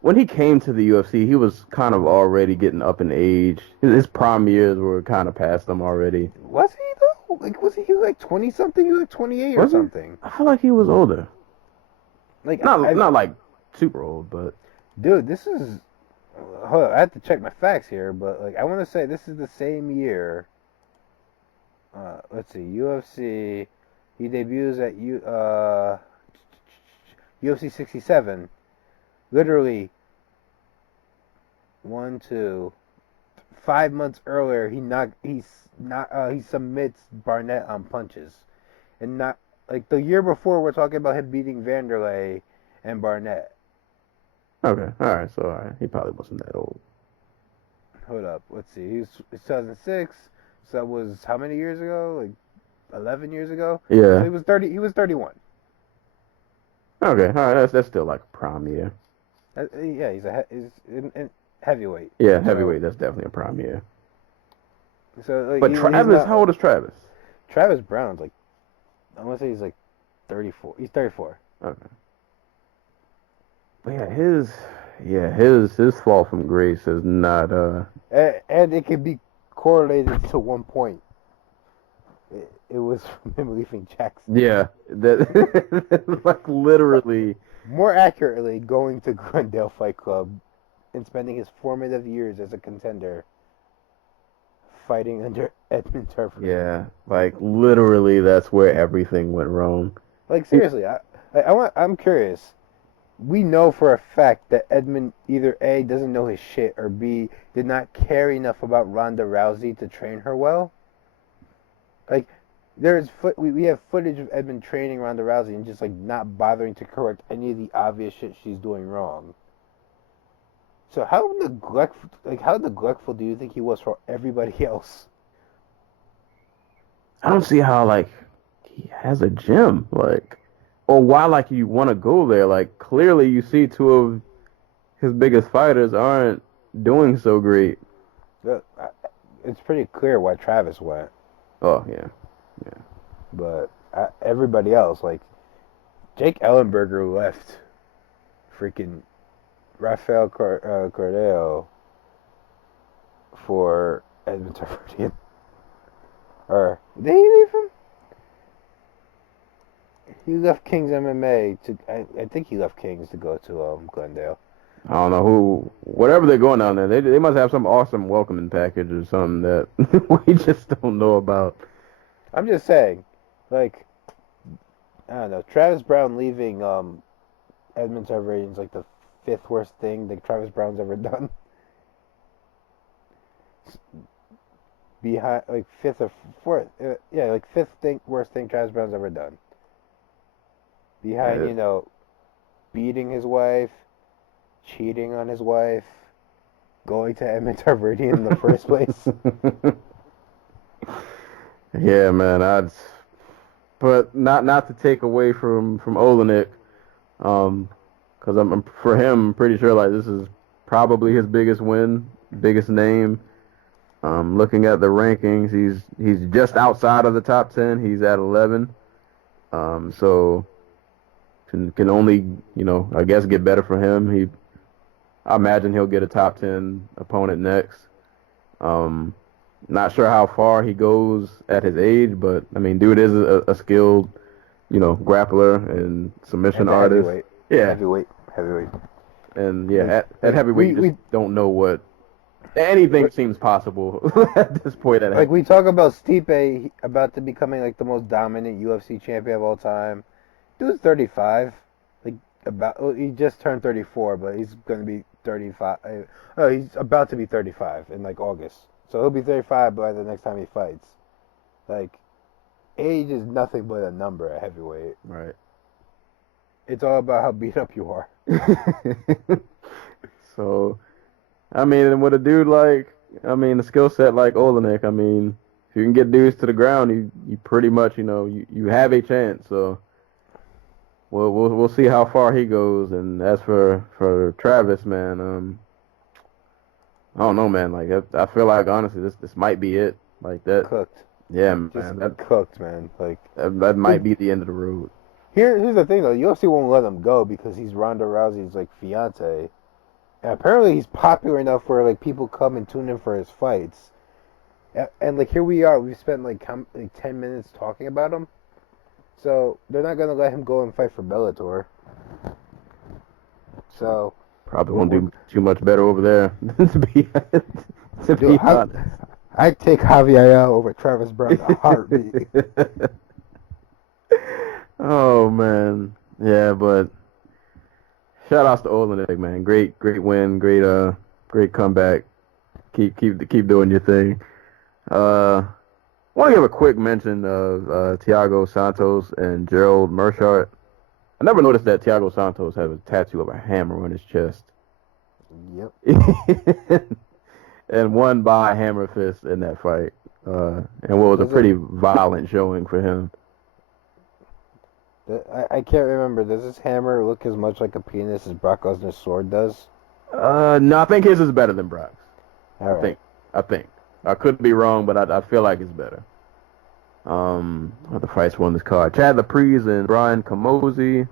when he came to the UFC, he was kind of already getting up in age. His prime years were kind of past him already. Was he though? Like was he like 20 something? He was like 28 or something. I feel like he was older. Like not like super old, but dude, this is. Hold on, I have to check my facts here, but like I want to say this is the same year let's see, UFC. He debuts at UFC 67. Literally, 5 months earlier, he submits Barnett on punches, and not like the year before. We're talking about him beating Vanderlei and Barnett. Okay, all right. So he probably wasn't that old. Hold up, let's see. He was 2006. So that was how many years ago? Like 11 years ago. Yeah. So he was 30. He was 31. Okay, all right. That's still like a prime year. Yeah, he's in heavyweight. Yeah, heavyweight. That's definitely a prime year. So, like, But Travis, how old is Travis? Travis Brown's like, I want to say he's like 34. He's 34. Okay. But his fall from grace is not. And it can be correlated to one point. It was from him leaving Jackson. Yeah, that like literally. More accurately, going to Glendale Fight Club and spending his formative years as a contender fighting under Edmund Turford. Yeah, like literally, that's where everything went wrong. Like seriously, I'm curious. We know for a fact that Edmund either A, doesn't know his shit, or B, did not care enough about Ronda Rousey to train her well. Like, we have footage of Edmund training Ronda Rousey and just like not bothering to correct any of the obvious shit she's doing wrong. So how neglectful do you think he was for everybody else? I don't see how like he has a gym, like, or why like you want to go there. Like clearly you see two of his biggest fighters aren't doing so great. It's pretty clear why Travis went. Oh yeah. But everybody else, like Jake Ellenberger left freaking Rafael Cordero for Edmund Tarverdyan. Or did he leave him? He left Kings MMA to. I think he left Kings to go to Glendale. I don't know whatever they're going down there. They must have some awesome welcoming package or something that we just don't know about. I'm just saying, like, I don't know. Travis Brown leaving Edmund Tarverdyan's like the fifth worst thing that Travis Brown's ever done. Behind, like, fifth or fourth, fifth worst thing Travis Brown's ever done. Behind, beating his wife, cheating on his wife, going to Edmund Tarverdyan in the first place. Yeah, man. But not to take away from Olenek, because I'm for him, I'm pretty sure like this is probably his biggest win, biggest name. Looking at the rankings, he's just outside of the top 10. He's at 11. So can only I guess get better for him. I imagine he'll get a top 10 opponent next. Not sure how far he goes at his age, but I mean, dude is a skilled, grappler and submission artist. Heavyweight. Yeah, heavyweight. And yeah, at heavyweight, you just don't know what. Anything seems possible at this point. Like we talk about Stipe about to becoming like the most dominant UFC champion of all time. Dude's 35. He just turned 34, but he's going to be 35. He's about to be 35 in like August. So he'll be 35 by the next time he fights. Like, age is nothing but a number at heavyweight. Right. It's all about how beat up you are. So, I mean, with a dude the skill set like Olenek, I mean, if you can get dudes to the ground, you pretty much, you have a chance. So, we'll see how far he goes. And as for Travis, man, I don't know, man. Like, I feel like honestly, this might be it. Like that. Cooked. Yeah, man. Just cooked, man. Like that might be the end of the road. Here's the thing, though. UFC won't let him go because he's Ronda Rousey's like fiance. And apparently, he's popular enough where like people come and tune in for his fights. And like here we are. We've spent like 10 minutes talking about him. So they're not gonna let him go and fight for Bellator. So. Probably won't do too much better over there, to be honest. I take Javier over Travis Brown in a heartbeat. Oh man, yeah, but shout outs to Olenek, man. Great win, great comeback. Keep doing your thing. Want to give a quick mention of Thiago Santos and Gerald Meerschaert. I never noticed that Thiago Santos had a tattoo of a hammer on his chest. Yep. And won by hammer fist in that fight. And what was a pretty violent showing for him. I can't remember. Does this hammer look as much like a penis as Brock Lesnar's sword does? No, I think his is better than Brock's. All right. I think. I could be wrong, but I feel like it's better. The fights won this card. Chad Laprise and Brian Camozzi.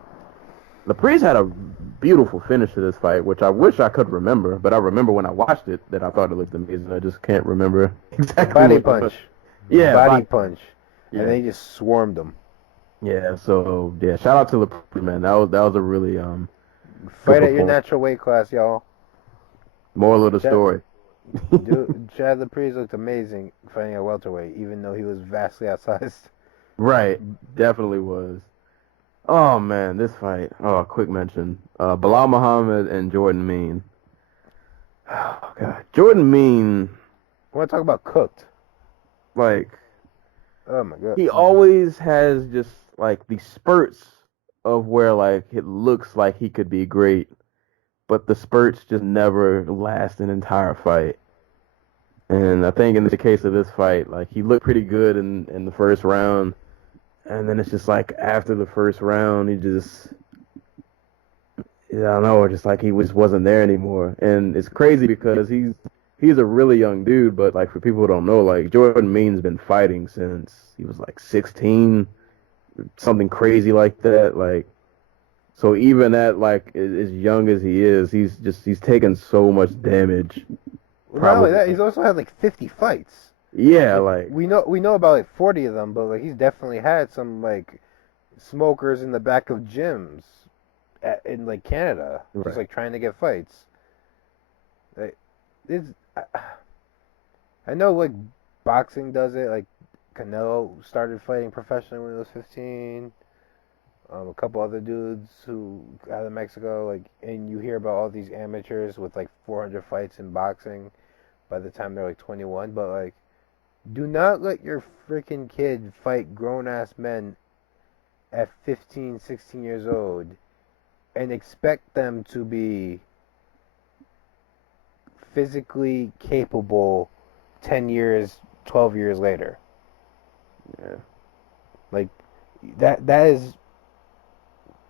Laprise had a beautiful finish to this fight, which I wish I could remember, but I remember when I watched it that I thought it looked amazing. I just can't remember exactly. Body punch. Yeah, body punch. Yeah. And they just swarmed him. Yeah, so yeah, shout out to Laprise, man. That was a really fight at your natural weight class, y'all. Moral of the story. Dude, Chad Laprise looked amazing fighting at welterweight, even though he was vastly outsized. Right, definitely was. Oh man, this fight. Oh, quick mention. Bilal Muhammad and Jordan Mean. Oh god, Jordan Mean. I want to talk about cooked. Like, oh my god, he always has just like these spurts of where like it looks like he could be great, but the spurts just never last an entire fight. And I think in the case of this fight, like he looked pretty good in the first round, and then it's just like after the first round, he just, I don't know, just like he just wasn't there anymore. And it's crazy because he's a really young dude, but like for people who don't know, like Jordan Mean's been fighting since he was like 16, something crazy like that. Like, so even at like as young as he is, he's taken so much damage. Well, not only that, he's also had like 50 fights. Yeah, like we know about like 40 of them, but like he's definitely had some like smokers in the back of gyms in like Canada, right. Just like trying to get fights. Like, I know like boxing does it. Like Canelo started fighting professionally when he was 15. A couple other dudes who out of Mexico, like, and you hear about all these amateurs with like 400 fights in boxing by the time they're like 21. But like, do not let your freaking kid fight grown-ass men at 15, 16 years old and expect them to be physically capable 10 years, 12 years later. Yeah. Like, that is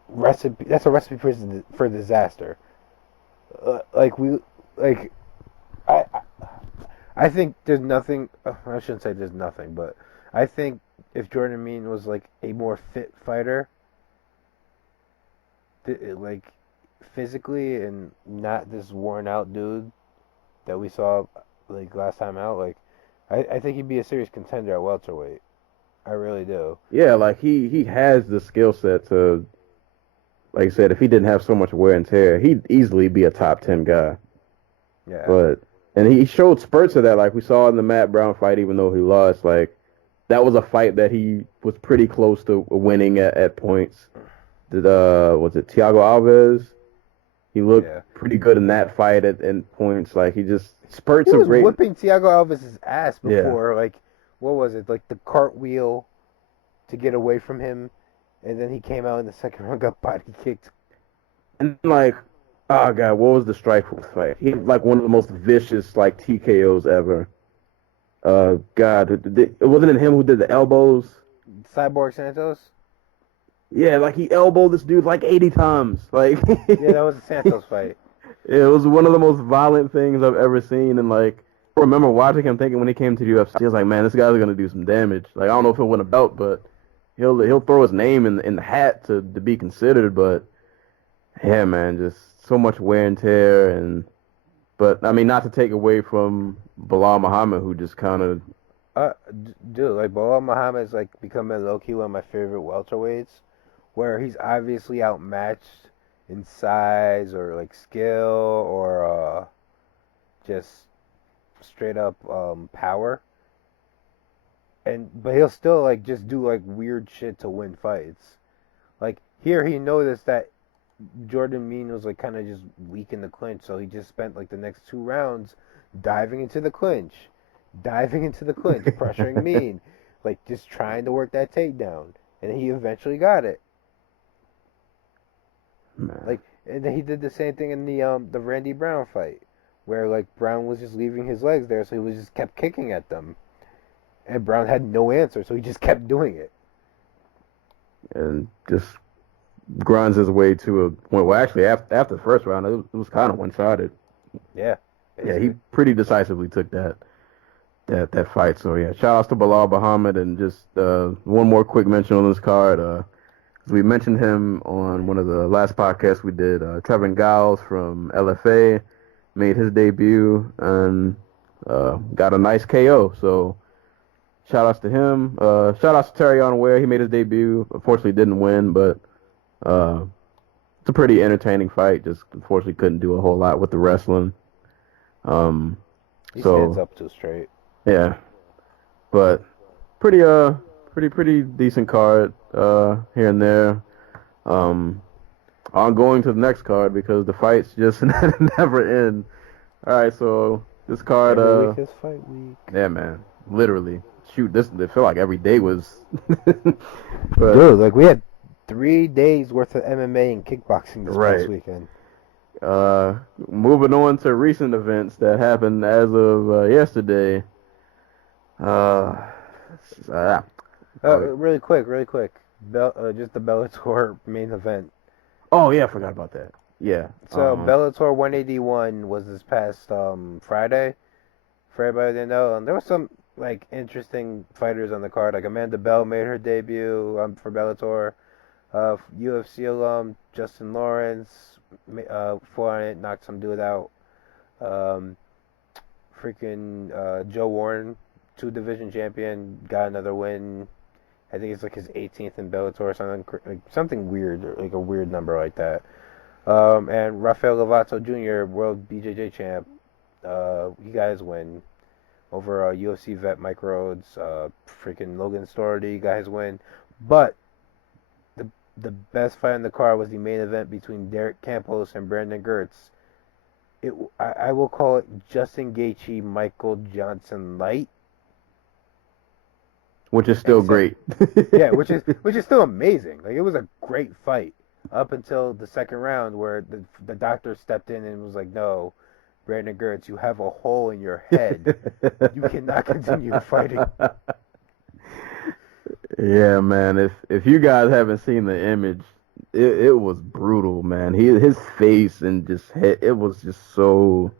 recipe. That's a recipe for disaster. I think there's nothing. I shouldn't say there's nothing, but I think if Jordan Mean was like a more fit fighter, like physically and not this worn out dude that we saw like last time out, like I think he'd be a serious contender at welterweight. I really do. Yeah, like he has the skill set to, like I said, if he didn't have so much wear and tear, he'd easily be a top 10 guy. Yeah. And he showed spurts of that, like we saw in the Matt Brown fight, even though he lost. Like, that was a fight that he was pretty close to winning at points. Was it Thiago Alves? He looked pretty good in that fight at points. Like, he just spurts of great. He was whipping Thiago Alves' ass before. Like, what was it? Like the cartwheel to get away from him, and then he came out in the second round, got body kicked. And like, oh god, what was the Strikeforce fight? He had like one of the most vicious like TKOs ever. God, it wasn't him who did the elbows. Cyborg Santos. Yeah, like he elbowed this dude like 80 times. Like, yeah, that was a Santos fight. It was one of the most violent things I've ever seen, and like, I remember watching him thinking when he came to the UFC, I was like, man, this guy's gonna do some damage. Like, I don't know if he'll win a belt, but he'll throw his name in the hat to be considered. But yeah, man, just so much wear and tear, but I mean, not to take away from Bilal Muhammad, who just kind of dude, like Bilal Muhammad is like becoming low key one of my favorite welterweights, where he's obviously outmatched in size or like skill or just straight up power, but he'll still like just do like weird shit to win fights. Like here, he noticed that Jordan Mean was like kind of just weak in the clinch, so he just spent like the next 2 rounds diving into the clinch, pressuring Mean, like just trying to work that takedown, and he eventually got it. Man. Like, and then he did the same thing in the Randy Brown fight, where like Brown was just leaving his legs there, so he was just kept kicking at them, and Brown had no answer, so he just kept doing it. And just grinds his way to a point. Well, actually, after the first round, it was kind of one-sided. Yeah. Yeah, he pretty decisively took that fight. So yeah, shout outs to Bilal Muhammad, and just one more quick mention on this card. We mentioned him on one of the last podcasts we did. Trevin Giles from LFA made his debut and got a nice KO. So shout outs to him. Shout outs to Terry Ware. He made his debut. Unfortunately, didn't win, but it's a pretty entertaining fight. Just unfortunately couldn't do a whole lot with the wrestling. He stands up too straight. Yeah, but pretty decent card here and there. On going to the next card because the fights just never end. All right, so this card. Every week is fight week. Yeah, man, literally. Shoot, this I feel like every day was. But, dude, like we had 3 days worth of MMA and kickboxing this past weekend. Moving on to recent events that happened as of yesterday. Really quick. Just the Bellator main event. Oh yeah, I forgot about that. Yeah. So Bellator 181 was this past Friday. For everybody to know, and there was some like interesting fighters on the card. Like Amanda Bell made her debut for Bellator. UFC alum Justin Lawrence fought on it, knocked some dude out. Joe Warren, 2-division champion, got another win. I think it's like his 18th in Bellator or something, like something weird, like a weird number like that. And Rafael Lovato Jr., world BJJ champ, he got his win over UFC vet Mike Rhodes. Logan Storty got his win. But the best fight on the card was the main event between Derek Campos and Brandon Gertz. I will call it Justin Gaethje, Michael Johnson light. Which is still great. Yeah, which is still amazing. Like it was a great fight up until the second round where the doctor stepped in and was like, "No, Brandon Gertz, you have a hole in your head. You cannot continue fighting." Yeah, man. If you guys haven't seen the image, it was brutal, man. His face and just head, it was just so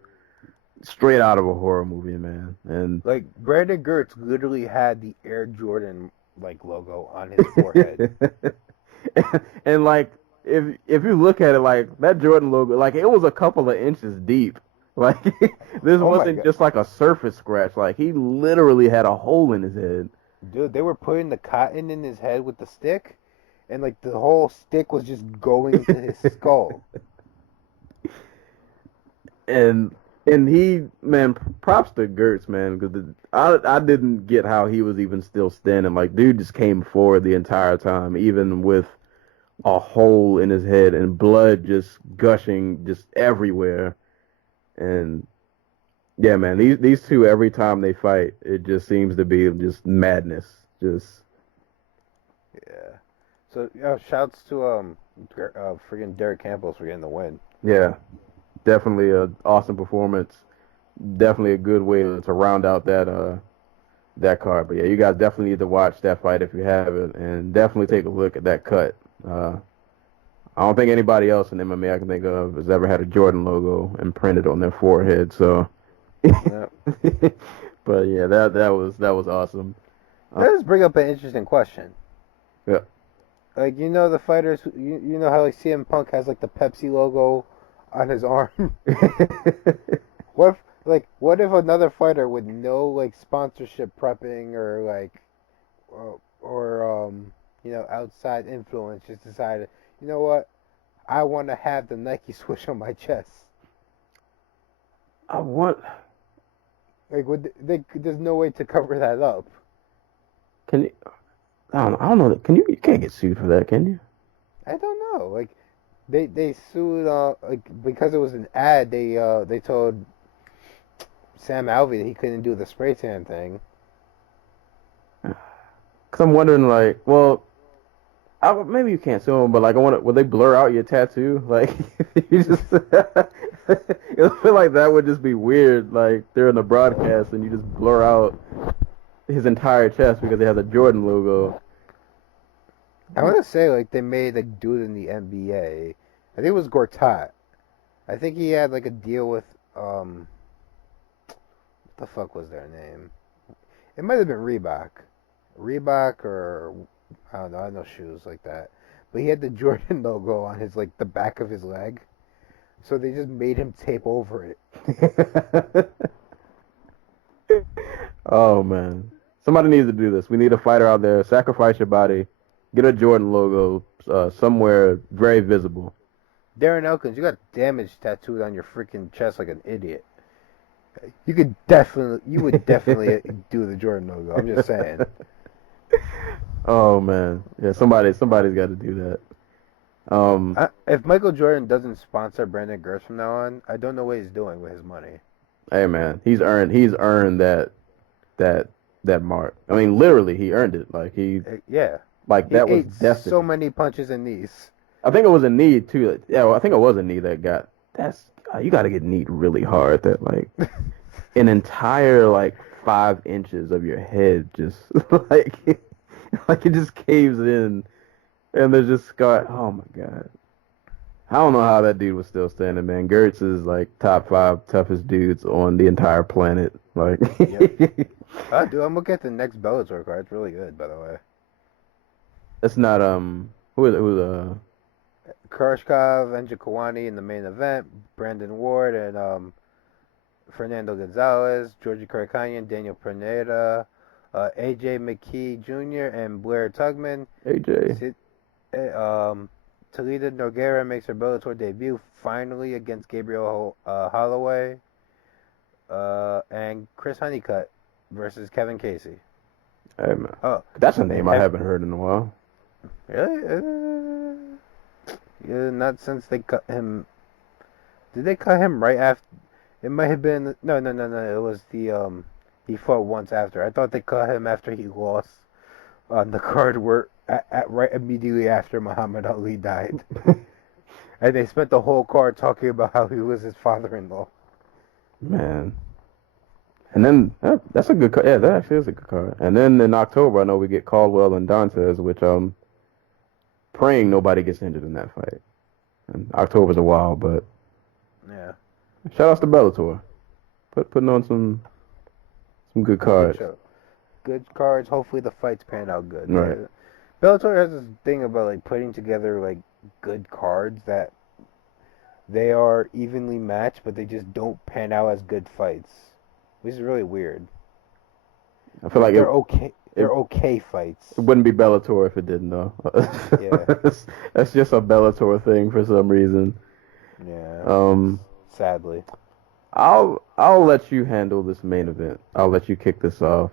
straight out of a horror movie, man. And like Brandon Gertz literally had the Air Jordan like logo on his forehead. and like if you look at it, like that Jordan logo, like it was a couple of inches deep. Like this wasn't just like a surface scratch. Like he literally had a hole in his head. Dude, they were putting the cotton in his head with the stick, and like the whole stick was just going into his skull. And he, man, props to Gertz, man, because I didn't get how he was even still standing. Like, dude just came forward the entire time, even with a hole in his head and blood just gushing just everywhere. And yeah, man, these two, every time they fight, it just seems to be just madness. Just yeah. So shouts to friggin' Derek Campos for getting the win. Yeah, definitely an awesome performance. Definitely a good way to round out that card. But yeah, you guys definitely need to watch that fight if you haven't, and definitely take a look at that cut. I don't think anybody else in MMA I can think of has ever had a Jordan logo imprinted on their forehead. So, Yep. but yeah, that was awesome. That does bring up an interesting question. Yeah. Like the fighters, you know how like CM Punk has like the Pepsi logo on his arm. What if another fighter with no like sponsorship prepping or like outside influence just decided, you know what, I want to have the Nike swoosh on my chest. Like, there's no way to cover that up. Can you? I don't know. You can't get sued for that, can you? I don't know. Like, they sued like because it was an ad. They told Sam Alvey that he couldn't do the spray tan thing. Cause I'm wondering, like, well, maybe you can't sue them, but like, I wonder, will they blur out your tattoo? Like, you just, I feel like that would just be weird. Like, they're in the broadcast and you just blur out his entire chest because they have the Jordan logo. I want to say like they made a dude in the NBA. I think it was Gortat. I think he had like a deal with what the fuck was their name? It might have been Reebok or I don't know. I know shoes like that. But he had the Jordan logo on his like the back of his leg, so they just made him tape over it. Oh man, somebody needs to do this. We need a fighter out there. Sacrifice your body. Get a Jordan logo somewhere very visible. Darren Elkins, you got damage tattooed on your freaking chest like an idiot. You would definitely do the Jordan logo. I'm just saying. Oh man, yeah, somebody's got to do that. If Michael Jordan doesn't sponsor Brandon Gertz from now on, I don't know what he's doing with his money. Hey man, he's earned that mark. I mean, literally, he earned it. Like that was destiny. So many punches and knees. I think it was a knee too. Yeah, well, I think it was a knee that got. You got to get kneed really hard. That like an entire like 5 inches of your head just like it just caves in, and there's just scar. Oh my god. I don't know how that dude was still standing, man. Gertz is like top 5 toughest dudes on the entire planet. Like, yep. Dude, I'm looking at the next Bellator card. It's really good, by the way. It's not who's Koreshkov and Njokuani in the main event. Brandon Ward and Fernando Gonzalez, Georgie Karakhanyan, Daniel Pineda, AJ McKee Jr. and Blair Tugman. AJ. Talita Nogueira makes her Bellator debut finally against Gabriel Holloway. And Chris Honeycutt versus Kevin Casey. Hey, man. That's a name I haven't heard in a while. Really? Yeah, not since they cut him. Did they cut him right after? It might have been no. It was the he fought once after. I thought they cut him after he lost on the card where right immediately after Muhammad Ali died. And they spent the whole card talking about how he was his father-in-law. Man. And then that's a good card. Yeah, that actually is a good card. And then in October, I know we get Caldwell and Dantes, which praying nobody gets injured in that fight. And October's a while, but yeah. Shout outs to Bellator, putting on some good cards. Good cards. Hopefully the fights pan out good. Right. Bellator has this thing about like putting together like good cards that they are evenly matched, but they just don't pan out as good fights, which is really weird. I feel like they're okay. They're okay fights. It wouldn't be Bellator if it didn't, though. Yeah. That's just a Bellator thing for some reason. Yeah. Sadly. I'll let you handle this main event. I'll let you kick this off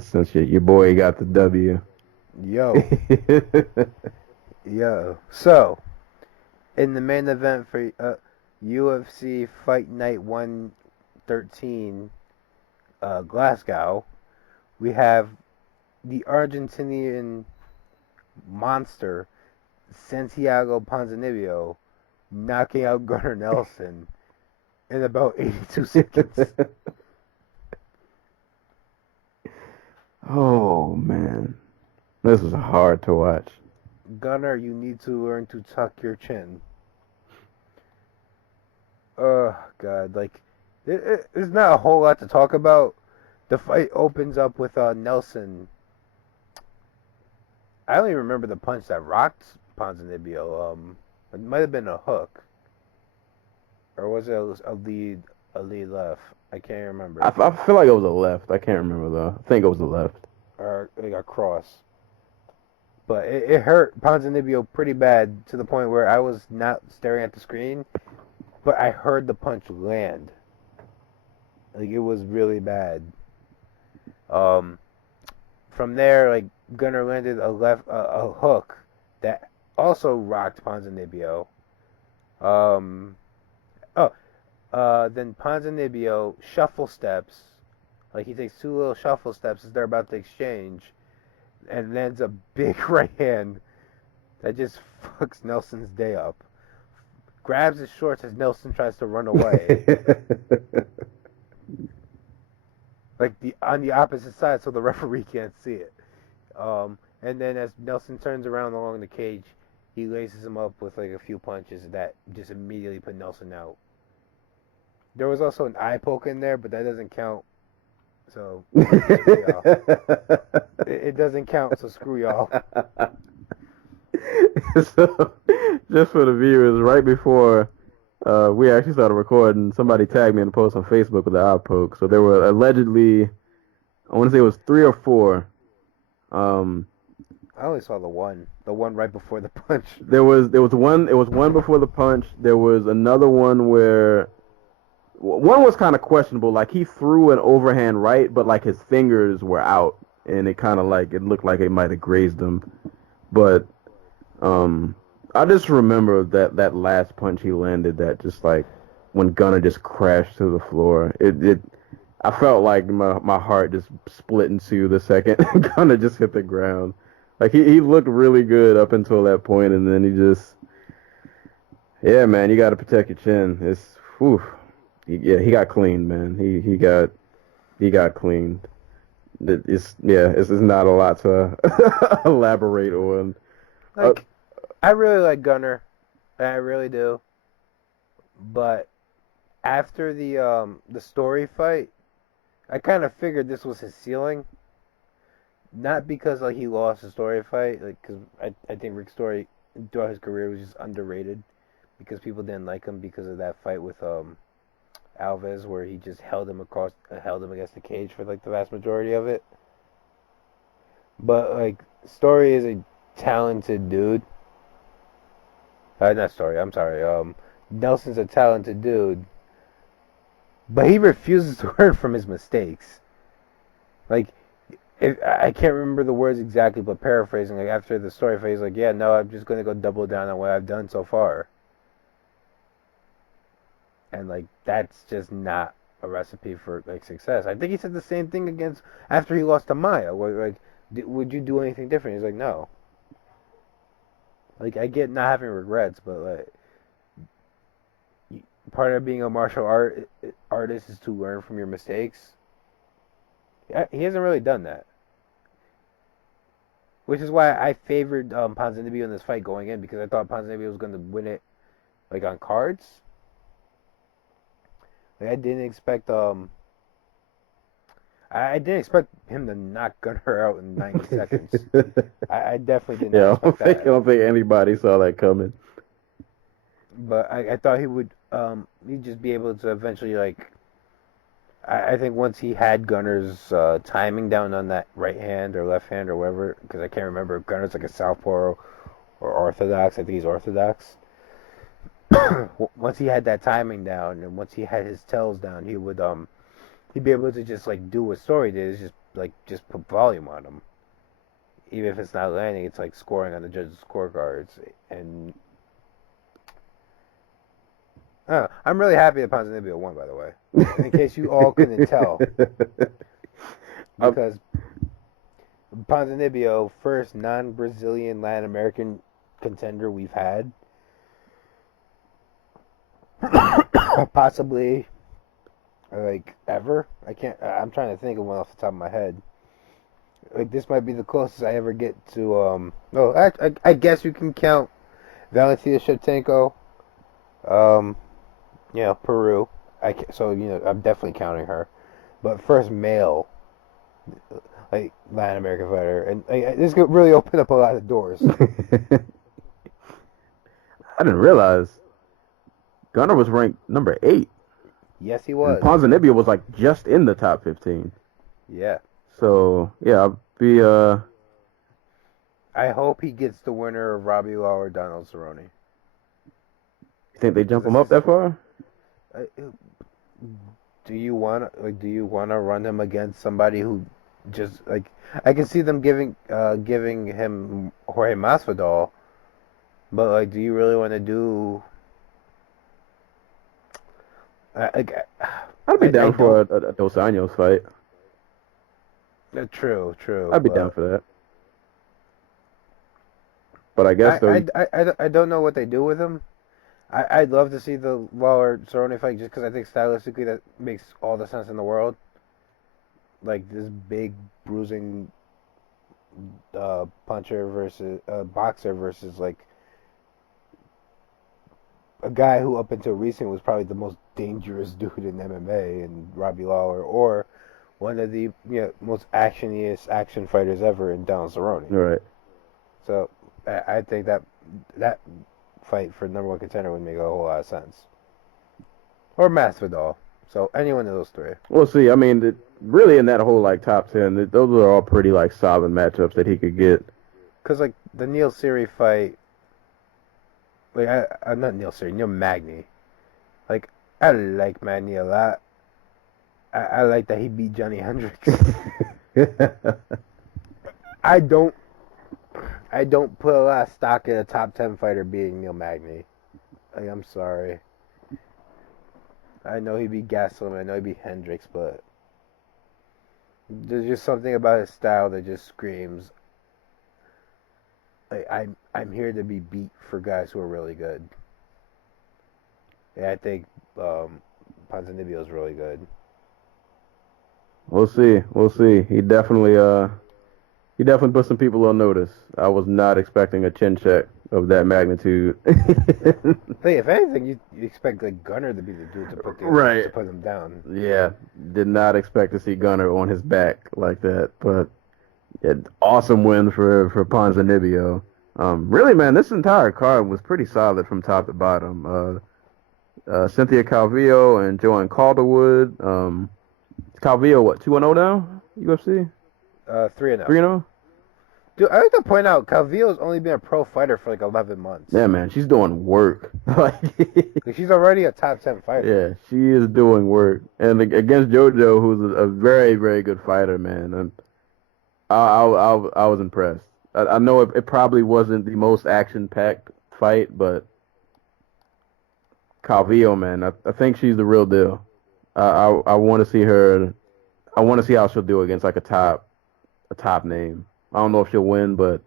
since your boy got the W. Yo. So, in the main event for UFC Fight Night 113, Glasgow, we have the Argentinian monster Santiago Ponzinibbio knocking out Gunnar Nelson in about 82 seconds. Oh man, this was hard to watch. Gunnar, you need to learn to tuck your chin. Oh God, like there's not a whole lot to talk about. The fight opens up with Nelson. I don't even remember the punch that rocked Ponzinibbio. It might have been a hook, or was it a lead left? I can't remember. I feel like it was a left. I can't remember though. I think it was a left. Or like a cross. But it hurt Ponzinibbio pretty bad to the point where I was not staring at the screen, but I heard the punch land. Like it was really bad. From there, like Gunnar landed a hook that also rocked Ponzinibbio. Um, then Ponzinibbio shuffle steps. Like he takes two little shuffle steps as they're about to exchange, and lands a big right hand that just fucks Nelson's day up. Grabs his shorts as Nelson tries to run away. Like on the opposite side, so the referee can't see it. And then as Nelson turns around along the cage, he laces him up with like a few punches that just immediately put Nelson out. There was also an eye poke in there, but that doesn't count. So it doesn't count. So screw y'all. So, just for the viewers, right before we actually started recording, somebody tagged me in a post on Facebook with the eye poke. So there were allegedly, I want to say it was 3 or 4. I only saw the one right before the punch. There was one. It was one before the punch. There was another one where one was kind of questionable. Like he threw an overhand right, but like his fingers were out, and it kind of like it looked like it might have grazed him. But I just remember that last punch he landed. That just like when Gunnar just crashed to the floor. I felt like my heart just split in two the second Gunnar just hit the ground. Like he looked really good up until that point, and then he just, yeah, man, you got to protect your chin. It's, whew, he got cleaned, man. He got cleaned. It's not a lot to elaborate on. Like, I really like Gunnar, I really do. But after the story fight, I kind of figured this was his ceiling. Not because like he lost the story fight, like because I think Rick Story throughout his career was just underrated because people didn't like him because of that fight with Alves where he just held him against the cage for like the vast majority of it. But like Story is a talented dude. Not Story. I'm sorry. Nelson's a talented dude, but he refuses to learn from his mistakes. Like. I can't remember the words exactly, but paraphrasing, like after the story phase, like, yeah, no, I'm just going to go double down on what I've done so far. And, like, that's just not a recipe for, like, success. I think he said the same thing after he lost to Maya, where, like, would you do anything different? He's like, no. Like, I get not having regrets, but, like, part of being a martial artist is to learn from your mistakes. He hasn't really done that. Which is why I favored Ponzinibbio in this fight going in, because I thought Ponzinibbio was going to win it like on cards. Like I didn't expect him to knock Gunnar out in 90 seconds. I definitely did not expect that. I don't think anybody saw that coming. But I thought he would he'd just be able to eventually like I think once he had Gunnar's timing down on that right hand or left hand or whatever, because I can't remember if Gunnar's like a southpaw or orthodox. I think he's orthodox. Once he had that timing down and once he had his tells down, he'd be able to just like do what Story did, is just put volume on him. Even if it's not landing, it's like scoring on the judges' scorecards. And I'm really happy that Ponzinibbio won, by the way. In case you all couldn't tell. Because Ponzinibbio, first non-Brazilian Latin American contender we've had. Possibly, like, ever. I'm trying to think of one off the top of my head. Like, this might be the closest I ever get to, I guess you can count Valentina Shevchenko. Peru. I'm definitely counting her. But first male, like, Latin American fighter. And this could really open up a lot of doors. I didn't realize Gunnar was ranked number 8. Yes, he was. And Ponzinibbio was, like, just in the top 15. Yeah. So, yeah, I'll be, I hope he gets the winner of Robbie Law or Donald Cerrone. You think they jump him up that far? do you want to run him against somebody who just like I can see them giving him Jorge Masvidal, but like, do you really want to do? Like, I'd be down I for a Dos Anjos fight. True. I'd be but down for that. But I guess though, I don't know what they do with him. I'd love to see the Lawler Cerrone fight just because I think stylistically that makes all the sense in the world. Like this big bruising puncher versus boxer versus like a guy who up until recent was probably the most dangerous dude in MMA and Robbie Lawler, or one of the most actioniest action fighters ever in Donald Cerrone. right. So I think that fight for number one contender would make a whole lot of sense. Or Masvidal. So any one of those three. We'll see. I mean, really in that whole like top 10, those are all pretty like solid matchups that he could get. Because like the Neil Siri fight, like I'm not Neil Siri, Neil Magny. Like I like Magny a lot. I like that he beat Johnny Hendricks. I don't put a lot of stock in a top 10 fighter being Neil Magny. Like, I'm sorry. I know he beat Gastelum, I know he beat Hendricks, but there's just something about his style that just screams, like, I'm here to be beat for guys who are really good. And I think Ponzinibbio is really good. We'll see. He definitely put some people on notice. I was not expecting a chin check of that magnitude. Hey, if anything, you expect like Gunnar to be the dude to put him down. Yeah, did not expect to see Gunnar on his back like that. But yeah, awesome win for Ponzinibbio. Really, man, this entire card was pretty solid from top to bottom. Cynthia Calvillo and Joanne Calderwood. Calvillo, what, 2-0 now? UFC? 3-0. 3-0? Dude, I like to point out, Calvillo's only been a pro fighter for like 11 months. Yeah, man, she's doing work. Like, she's already a top 10 fighter. yeah, she is doing work. And against JoJo, who's a very, very good fighter, man. And I was impressed. I know it probably wasn't the most action-packed fight, but Calvillo, man, I think she's the real deal. I want to see her. I want to see how she'll do against like a top name. I don't know if she'll win, but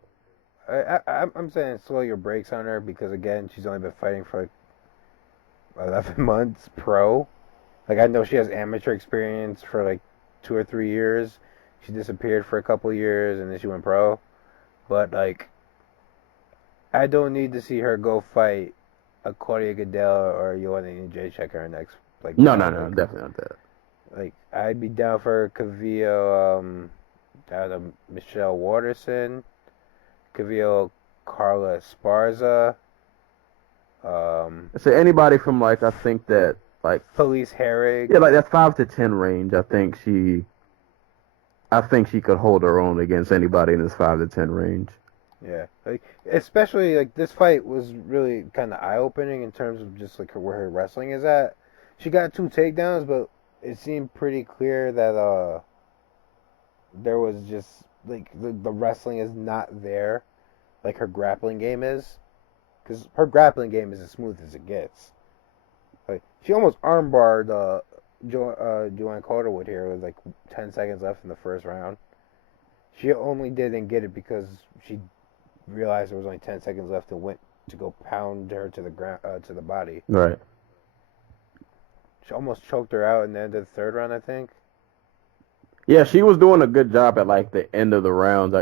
I'm saying slow your brakes on her because again, she's only been fighting for like 11 months pro. Like I know she has amateur experience for like 2 or 3 years. She disappeared for a couple years and then she went pro. But like, I don't need to see her go fight a Claudia Gadelha or Joanna Jędrzejczyk her next. Like no, definitely not that. Like I'd be down for Calvillo, down to Michelle Waterson, Calvillo, Carla Esparza. So anybody from like I think that like Felice Herrig. Yeah, like that 5 to 10 range. I think she could hold her own against anybody in this 5 to 10 range. Yeah, like especially like this fight was really kind of eye opening in terms of just like where her wrestling is at. She got 2 takedowns, but it seemed pretty clear that there was just like the wrestling is not there, like her grappling game is, because her grappling game is as smooth as it gets. Like she almost armbarred Joanne Calderwood here with like 10 seconds left in the first round. She only didn't get it because she realized there was only 10 seconds left and went to go pound her to the ground to the body. Right. She almost choked her out in the end of the third round, I think. Yeah, she was doing a good job at like the end of the rounds.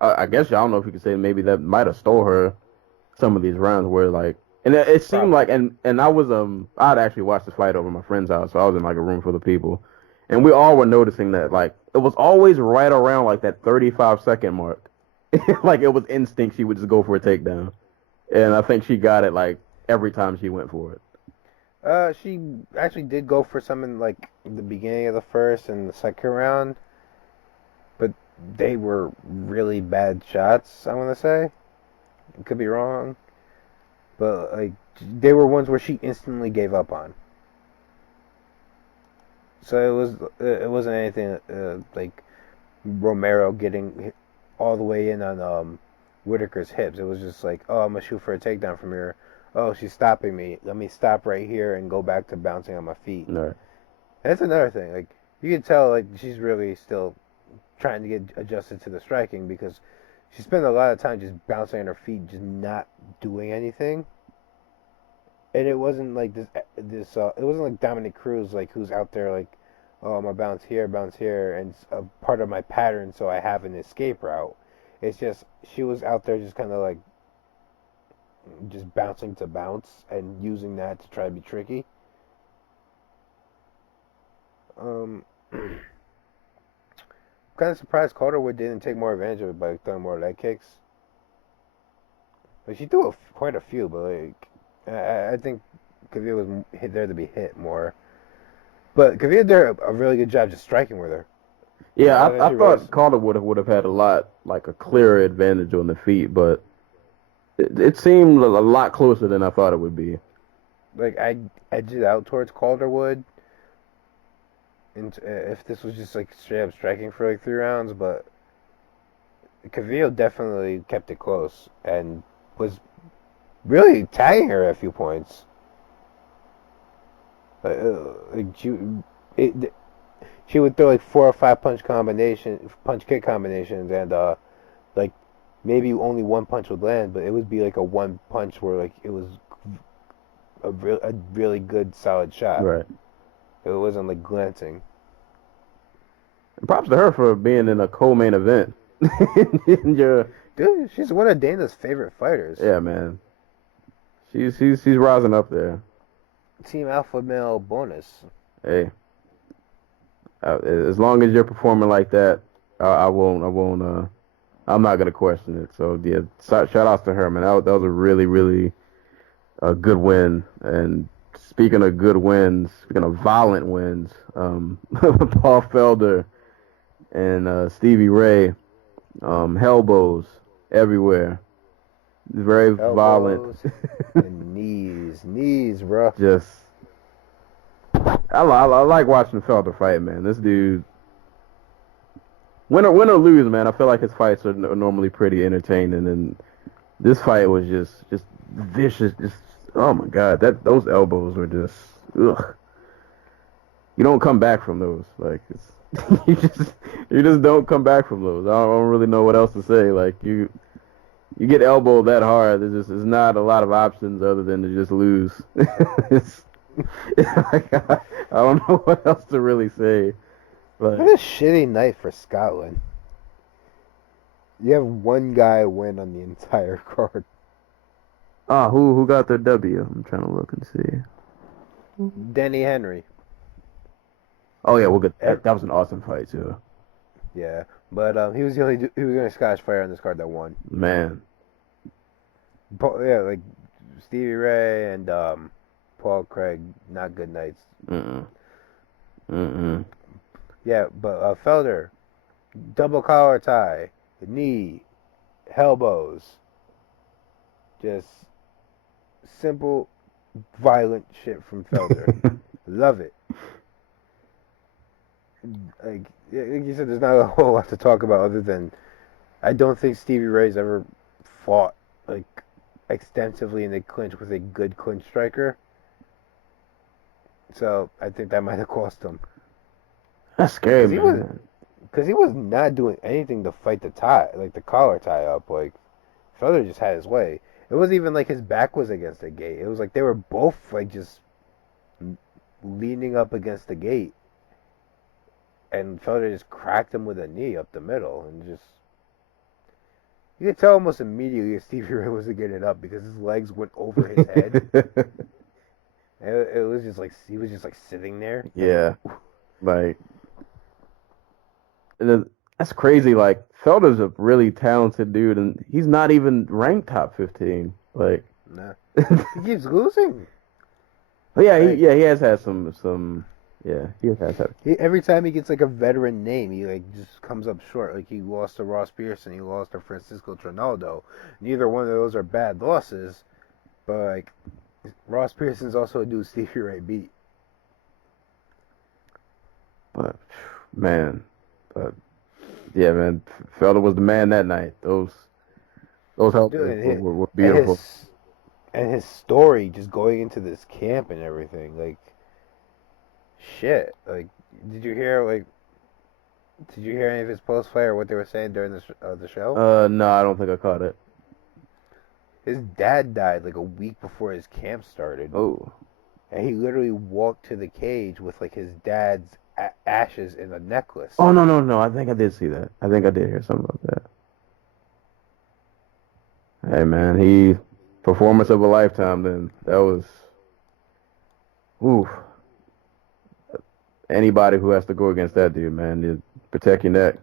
I guess I don't know if you could say maybe that might have stole her some of these rounds where like, and it seemed like, and I was I'd actually watched the fight over my friend's house, so I was in like a room full of people, and we all were noticing that like it was always right around like that 35-second mark. Like it was instinct she would just go for a takedown, and I think she got it like every time she went for it. She actually did go for some in like the beginning of the first and the second round, but they were really bad shots. I want to say, could be wrong, but like they were ones where she instantly gave up on. So it wasn't anything like Romero getting all the way in on Whitaker's hips. It was just like, oh, I'm gonna shoot for a takedown from here. Oh, she's stopping me. Let me stop right here and go back to bouncing on my feet. Right. That's another thing. Like you can tell, like she's really still trying to get adjusted to the striking because she spent a lot of time just bouncing on her feet, just not doing anything. And it wasn't like this. It wasn't like Dominic Cruz, like who's out there like, oh, I'm gonna bounce here, and it's a part of my pattern, so I have an escape route. It's just she was out there just kind of like just bouncing to bounce and using that to try to be tricky. Kind of surprised Calderwood didn't take more advantage of it by throwing more leg kicks. Like she threw quite a few, but like I think Kavia was there to be hit more. But Kavia did a really good job just striking with her. Yeah, I thought Calder would have had a clearer advantage on the feet, but it seemed a lot closer than I thought it would be. Like I edged it out towards Calderwood, and if this was just like straight up striking for like 3 rounds, but Cavillo definitely kept it close and was really tagging her at a few points. She would throw like 4 or 5 punch kick combinations, and like maybe only one punch would land, but it would be like a one punch where like it was a really good solid shot. Right. It wasn't like glancing. And props to her for being in a co-main event. Dude, she's one of Dana's favorite fighters. Yeah, man. She's rising up there. Team Alpha Male bonus. Hey, as long as you're performing like that, I won't. I'm not gonna question it. So yeah, shout outs to her, man. That was a really, really good win. And speaking of good wins, speaking of violent wins, Paul Felder and Stevie Ray, elbows everywhere. Very elbows violent. and knees, bro. Just, I like watching Felder fight, man. This dude, win or lose, man. I feel like his fights are normally pretty entertaining, and this fight was just vicious. Just, oh my god, those elbows were just, ugh. You don't come back from those. Like you just don't come back from those. I don't really know what else to say. Like you get elbowed that hard, there's not a lot of options other than to just lose. I don't know what else to really say. But what a shitty night for Scotland. You have one guy win on the entire card. Who got their W? I'm trying to look and see. Denny Henry. Oh yeah, we'll get that. That was an awesome fight too. Yeah, but he was the only Scottish fighter on this card that won. Man. Yeah, like Stevie Ray and Paul Craig, not good nights. Yeah, but Felder, double collar tie, knee, elbows, just simple, violent shit from Felder. Love it. Like you said, there's not a whole lot to talk about other than I don't think Stevie Ray's ever fought like extensively in the clinch with a good clinch striker. So I think that might have cost him. That's scary, man. Because he was not doing anything to fight the tie, like the collar tie up. Like Felder just had his way. It wasn't even like his back was against the gate. It was like they were both like just leaning up against the gate. And Felder just cracked him with a knee up the middle, and just you could tell almost immediately if Stevie Ray wasn't getting up because his legs went over his head. It was just like he was just like sitting there. Yeah, like that's crazy. Like Felder's a really talented dude, and he's not even ranked top 15. Like, nah, he keeps losing. But yeah, he has had some. Yeah, he has had. Every time he gets like a veteran name, he like just comes up short. Like he lost to Ross Pearson, he lost to Francisco Trinaldo. Neither one of those are bad losses, but like Ross Pearson's also a dude Stevie Ray beat. But man, but yeah, man, Felder was the man that night. Those Dude, helpers were beautiful. and his story just going into this camp and everything, like shit. Like, did you hear like did you hear any of his post fight or what they were saying during the show? No, I don't think I caught it. His dad died like a week before his camp started, Oh, and he literally walked to the cage with like his dad's ashes in a necklace. oh no! I think I did see that. I think I did hear something about that. Hey man, he performance of a lifetime. Then that was, ooh. Anybody who has to go against that dude, man, you protect your neck.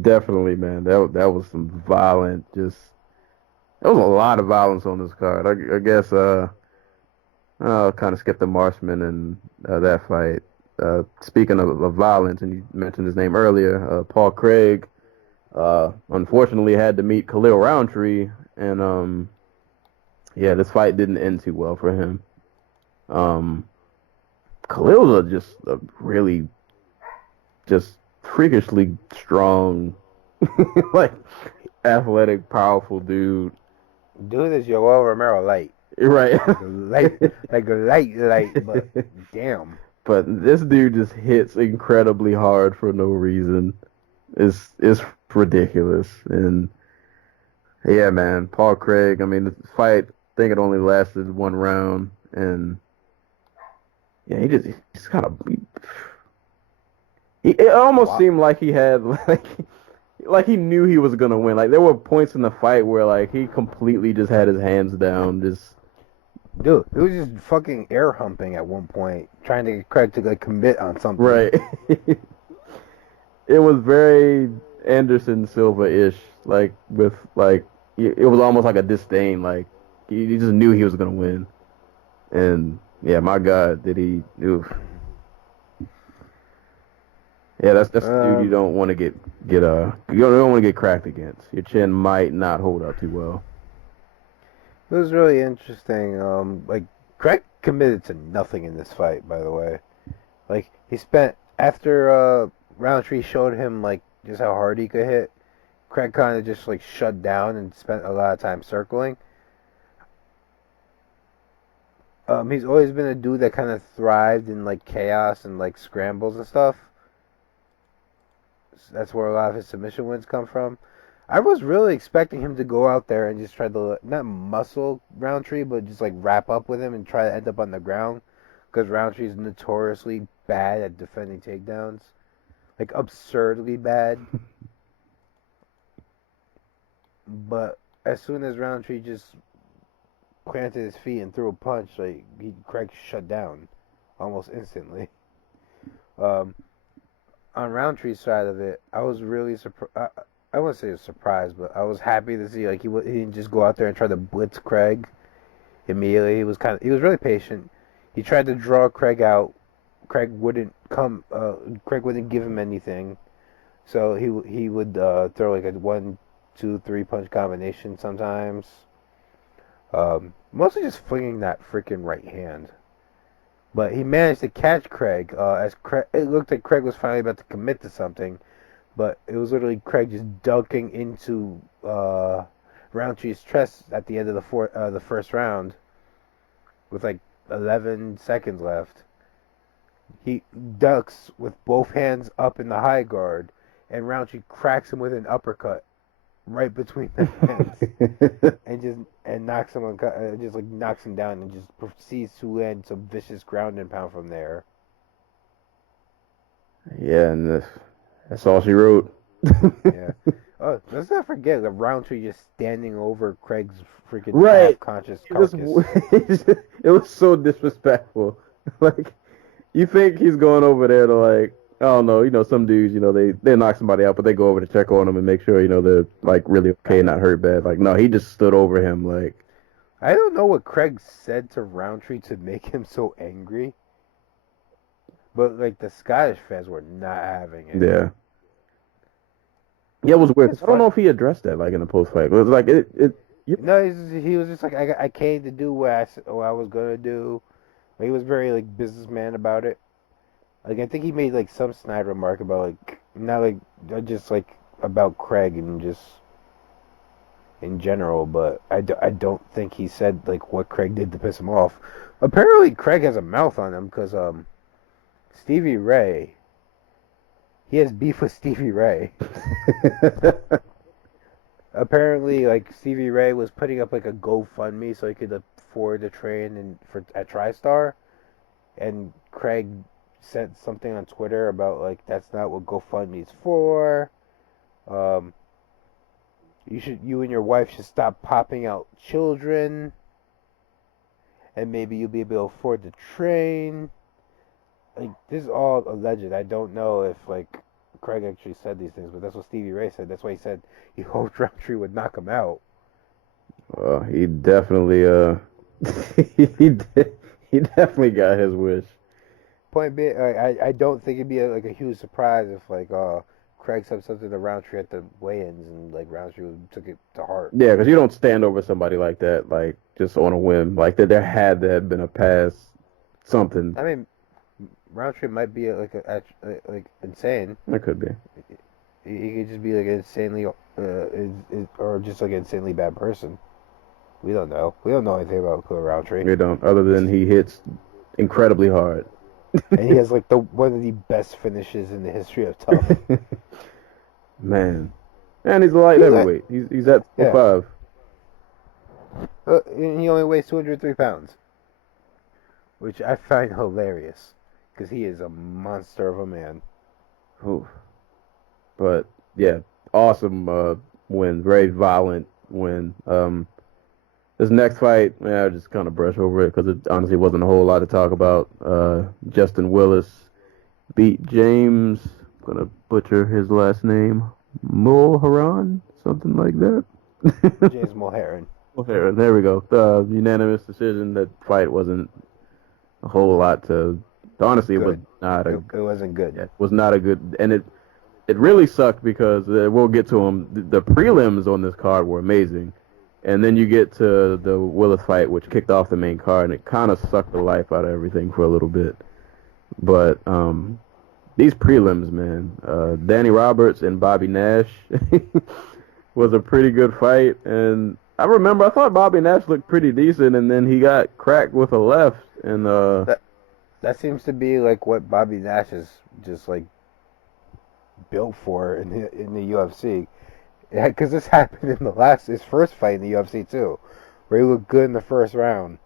Definitely, man. That was some violent, just there was a lot of violence on this card. I guess I'll kind of skip the Marshman and that fight. Speaking of violence, and you mentioned his name earlier, Paul Craig, unfortunately had to meet Khalil Roundtree, and yeah, this fight didn't end too well for him. Khalil's just a really, just freakishly strong, like athletic, powerful dude. Dude is Yoel Romero light. Right. Light, like a light, but damn. But this dude just hits incredibly hard for no reason. It's ridiculous. And yeah, man, Paul Craig. I mean, the fight, I think it only lasted one round, and yeah, he's kind of. It almost seemed like he had like he knew he was gonna win. Like there were points in the fight where like he completely just had his hands down, just. Dude, he was just fucking air humping at one point, trying to get Craig to like commit on something. Right. It was very Anderson Silva-ish, like with like it was almost like a disdain, like he just knew he was gonna win, and yeah, my God, did he? Oof. Yeah, that's the dude you don't want to get you don't want to get cracked against. Your chin might not hold up too well. It was really interesting. Like Craig committed to nothing in this fight, by the way. Like he spent after Roundtree showed him like just how hard he could hit. Craig kind of just like shut down and spent a lot of time circling. He's always been a dude that kind of thrived in like chaos and like scrambles and stuff. That's where a lot of his submission wins come from. I was really expecting him to go out there and just try to not muscle Roundtree, but just like wrap up with him and try to end up on the ground, because Roundtree is notoriously bad at defending takedowns, like absurdly bad. But as soon as Roundtree just planted his feet and threw a punch, like Craig shut down almost instantly. On Roundtree's side of it, I was really surprised. I wouldn't say surprised, but I was happy to see like he didn't just go out there and try to blitz Craig immediately. He was really patient. He tried to draw Craig out. Craig wouldn't come. Craig wouldn't give him anything, so he would throw like a 1, 2, 3 punch combination sometimes. Mostly just flinging that freaking right hand. But he managed to catch Craig. It looked like Craig was finally about to commit to something. But it was literally Craig just dunking into Roundtree's chest at the end of the first round with like 11 seconds left. He ducks with both hands up in the high guard, and Roundtree cracks him with an uppercut right between the hands, and knocks him knocks him down, and just proceeds to land some vicious ground and pound from there. Yeah, and that's all she wrote. Yeah. Oh, let's not forget the Roundtree just standing over Craig's freaking half-conscious carcass. It was so disrespectful. Like, you think he's going over there to like, I don't know, some dudes, they knock somebody out, but they go over to check on them and make sure, they're like really okay, not hurt bad. Like, no, he just stood over him. Like, I don't know what Craig said to Roundtree to make him so angry, but like the Scottish fans were not having it. Yeah. Yeah, it was weird. I don't know if he addressed that like in the post fight. It was like No, he was just like I came to do what I was gonna do. He was very like businessman about it. Like I think he made like some snide remark about like not like just like about Craig and just in general, but I don't think he said like what Craig did to piss him off. Apparently, Craig has a mouth on him because Stevie Ray, he has beef with Stevie Ray. Apparently, like Stevie Ray was putting up like a GoFundMe so he could afford the train and for at TriStar, and Craig sent something on Twitter about like that's not what GoFundMe's for. Um, you and your wife should stop popping out children, and maybe you'll be able to afford the train. Like this is all alleged. I don't know if like Craig actually said these things, but that's what Stevie Ray said. That's why he said he hoped Roundtree would knock him out. Well, he definitely he definitely got his wish. Point being, I don't think it'd be like a huge surprise if like Craig said something to Roundtree at the weigh-ins and like Roundtree took it to heart. Yeah, because you don't stand over somebody like that, like just on a whim. Like that, there had to have been a past something. I mean, Roundtree might be like insane. That could be. He could just be like insanely or just like an insanely bad person. We don't know. We don't know anything about Roundtree. We don't, other than he hits incredibly hard. And he has like one of the best finishes in the history of tough. Man, and he's a light heavyweight. He's at 5. And he only weighs 203 pounds, which I find hilarious because he is a monster of a man. Oof. But yeah, awesome win, very violent win. This next fight, yeah, I just kind of brush over it because it honestly wasn't a whole lot to talk about. Justin Willis beat James, I'm gonna butcher his last name, Mulheron, something like that. James Mulheron. Mulheron, there we go. Unanimous decision. That fight wasn't a whole lot to. Honestly, it was not a. It wasn't good. Yeah, it was not a good, and it really sucked because we'll get to them. The prelims on this card were amazing. And then you get to the Willis fight, which kicked off the main card, and it kind of sucked the life out of everything for a little bit. But these prelims, man, Danny Roberts and Bobby Nash was a pretty good fight. And I thought Bobby Nash looked pretty decent, and then he got cracked with a left. And that seems to be like what Bobby Nash is just like built for in the UFC. Yeah, because this happened in his first fight in the UFC too, where he looked good in the first round,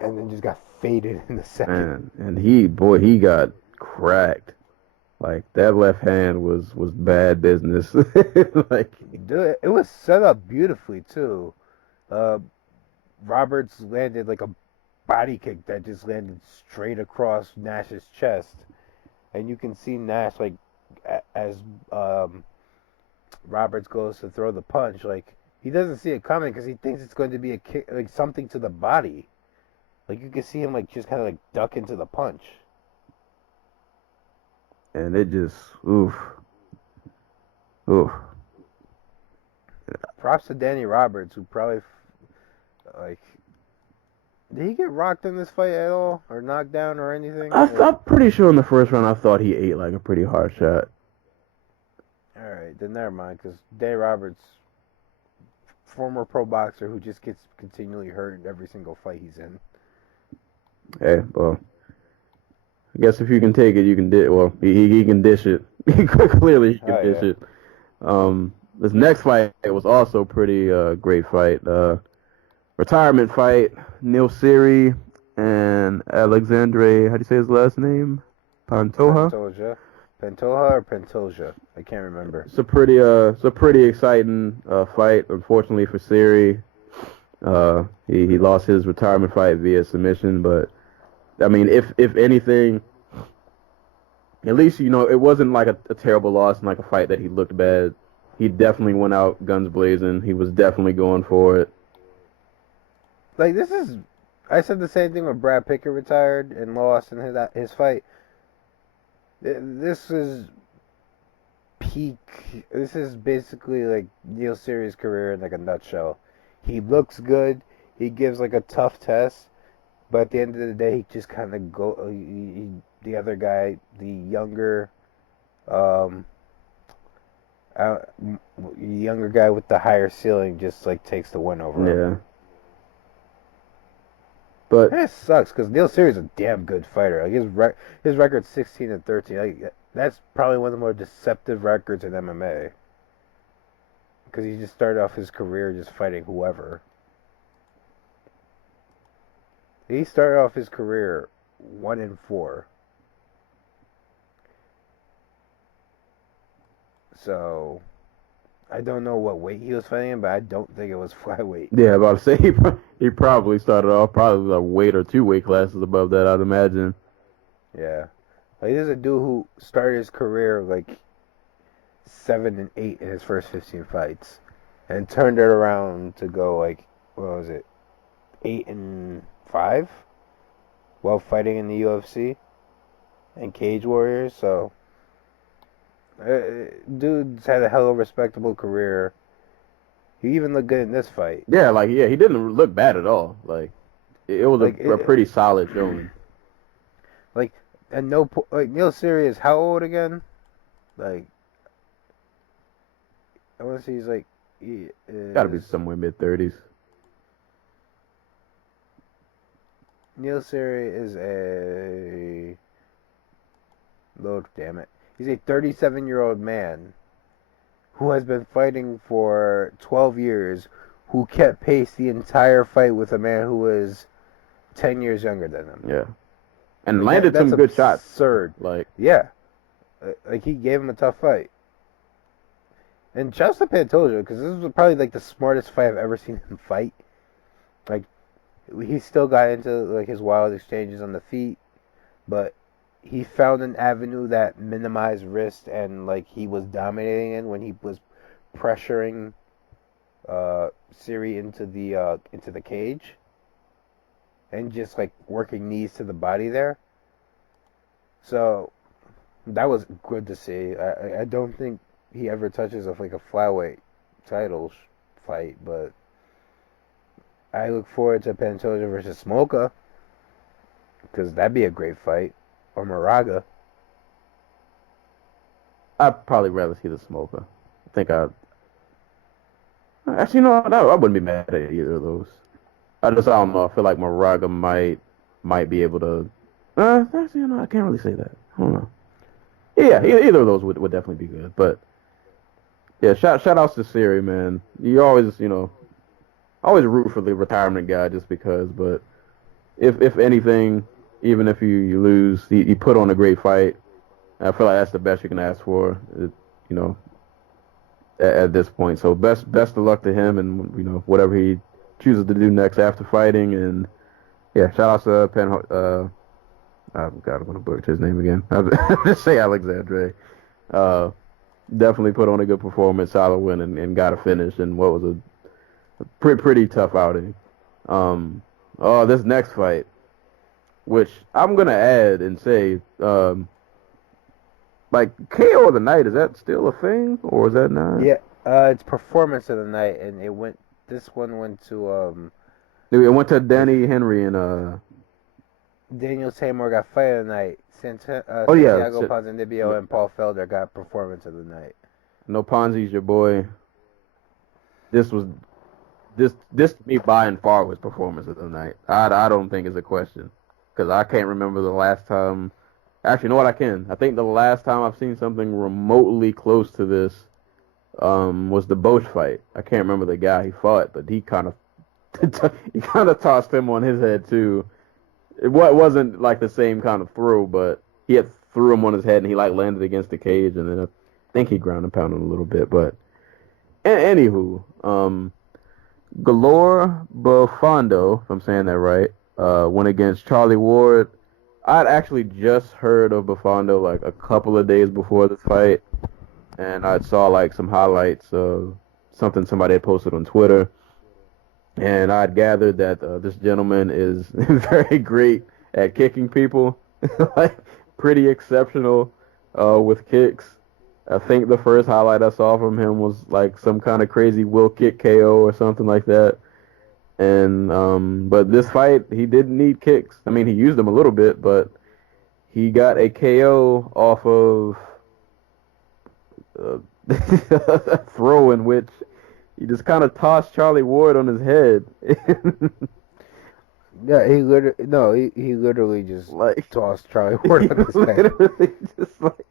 and then just got faded in the second. Man, and he got cracked. Like that left hand was bad business. Like, dude, it was set up beautifully too. Roberts landed like a body kick that just landed straight across Nash's chest, and you can see Nash like as Roberts goes to throw the punch, like he doesn't see it coming because he thinks it's going to be a kick, like something to the body. Like you can see him like just kind of like duck into the punch. And it just oof. Props to Danny Roberts, who probably like. Did he get rocked in this fight at all, or knocked down, or anything? I'm pretty sure in the first round I thought he ate like a pretty hard shot. Alright, then never mind, because Danny Roberts, former pro boxer who just gets continually hurt in every single fight he's in. Hey, well, I guess if you can take it, you can dish. Well, he can dish it. Clearly, he can dish it. This next fight was also pretty great fight. Retirement fight. Neil Siri and Alexandre. How do you say his last name? Pantoja. Pantoja or Pantoja? I can't remember. It's a pretty exciting fight. Unfortunately for Siri, he lost his retirement fight via submission. But I mean, if anything, at least it wasn't like a terrible loss and like a fight that he looked bad. He definitely went out guns blazing. He was definitely going for it. Like I said the same thing when Brad Pickett retired and lost in his fight. This is peak. This is basically like Neil Siri's career in like a nutshell. He looks good. He gives like a tough test, But at the end of the day, he just kind of the other guy, the younger, um, uh, younger guy with the higher ceiling, just like takes the win over him. Yeah. But It sucks because Neil Series is a damn good fighter. Like his record's 16-13. Like that's probably one of the more deceptive records in MMA. Because he just started off his career just fighting whoever. He started off his career 1-4. So I don't know what weight he was fighting in, but I don't think it was flyweight. yeah, about to say he probably started off probably a weight or 2 weight classes above that, I'd imagine. Yeah. Like there's a dude who started his career like 7-8 in his first 15 fights, and turned it around to go like what was it, 8-5, while fighting in the UFC and Cage Warriors. So, dude's had a hell of a respectable career. He even looked good in this fight. Yeah, he didn't look bad at all. Like it was a pretty solid showing. And Neil Seary is how old again? Like I want to say he's like Got to be somewhere mid-30s. Neil Seary is a Lord damn it. He's a 37-year-old man who has been fighting for 12 years, who kept pace the entire fight with a man who was 10 years younger than him. Yeah. And landed some good shots. Absurd. Yeah. Like, he gave him a tough fight. And shouts to Pantoja, because this was probably, like, the smartest fight I've ever seen him fight. Like, he still got into, like, his wild exchanges on the feet, but he found an avenue that minimized risk and, like, he was dominating in when he was pressuring Seary into the cage. And just, like, working knees to the body there. So, that was good to see. I don't think he ever touches a flyweight title fight, but I look forward to Pantoja versus Smoka, because that'd be a great fight. Or Moraga. I'd probably rather see the Smoker. Actually, no, I wouldn't be mad at either of those. I don't know. I feel like Moraga might be able to. Actually, no, I can't really say that. I don't know. Yeah, either of those would definitely be good. But yeah, shout outs to Seary, man. You always always root for the retirement guy just because. But if anything, even if you lose, he put on a great fight. I feel like that's the best you can ask for. At this point. So best of luck to him, and whatever he chooses to do next after fighting. And yeah, shout out to Penn. I'm gonna butcher his name again. I'll just say Alexandre. Definitely put on a good performance, solid win, and got a finish in what was a pretty tough outing. This next fight, which I'm gonna add and say, KO of the night, is that still a thing or is that not? Yeah, it's performance of the night, and this one went to It went to Danny Henry and Daniel Tamor got fight of the night. Santiago Ponzinibbio and Paul Felder got performance of the night. No, Ponzi's your boy. This to me by and far was performance of the night. I don't think it's a question, because I can't remember the last time. Actually, you know what, I can. I think the last time I've seen something remotely close to this was the Bosch fight. I can't remember the guy he fought, but he kind of tossed him on his head too. It wasn't like the same kind of throw, but he had threw him on his head and he landed against the cage, and then I think he ground and pounded him a little bit. But anywho, Galore Bofondo, if I'm saying that right, went against Charlie Ward. I'd actually just heard of Bofondo a couple of days before this fight, and I saw some highlights of something somebody had posted on Twitter, and I'd gathered that this gentleman is very great at kicking people, pretty exceptional with kicks. I think the first highlight I saw from him was some kind of crazy will kick KO or something like that. And but this fight, he didn't need kicks. I mean, he used them a little bit, but he got a KO off of a throw in which he just kind of tossed Charlie Ward on his head. Yeah, he literally just Like tossed Charlie he Ward on was his head. literally just like,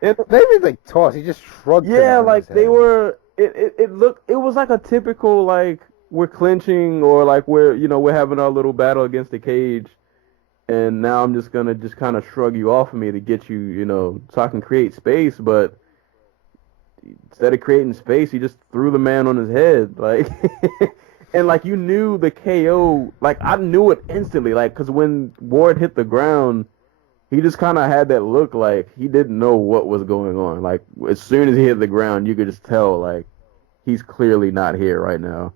and Maybe like toss. He just shrugged. yeah, him on like his they head. were. It looked. It was like a typical like we're clinching or like we're having our little battle against the cage, and now I'm just gonna just kind of shrug you off of me to get you, so I can create space. But instead of creating space, he just threw the man on his head, like, and like you knew the KO, like I knew it instantly, like, cause when Ward hit the ground, he just kind of had that look, like he didn't know what was going on. Like as soon as he hit the ground, you could just tell, like, he's clearly not here right now.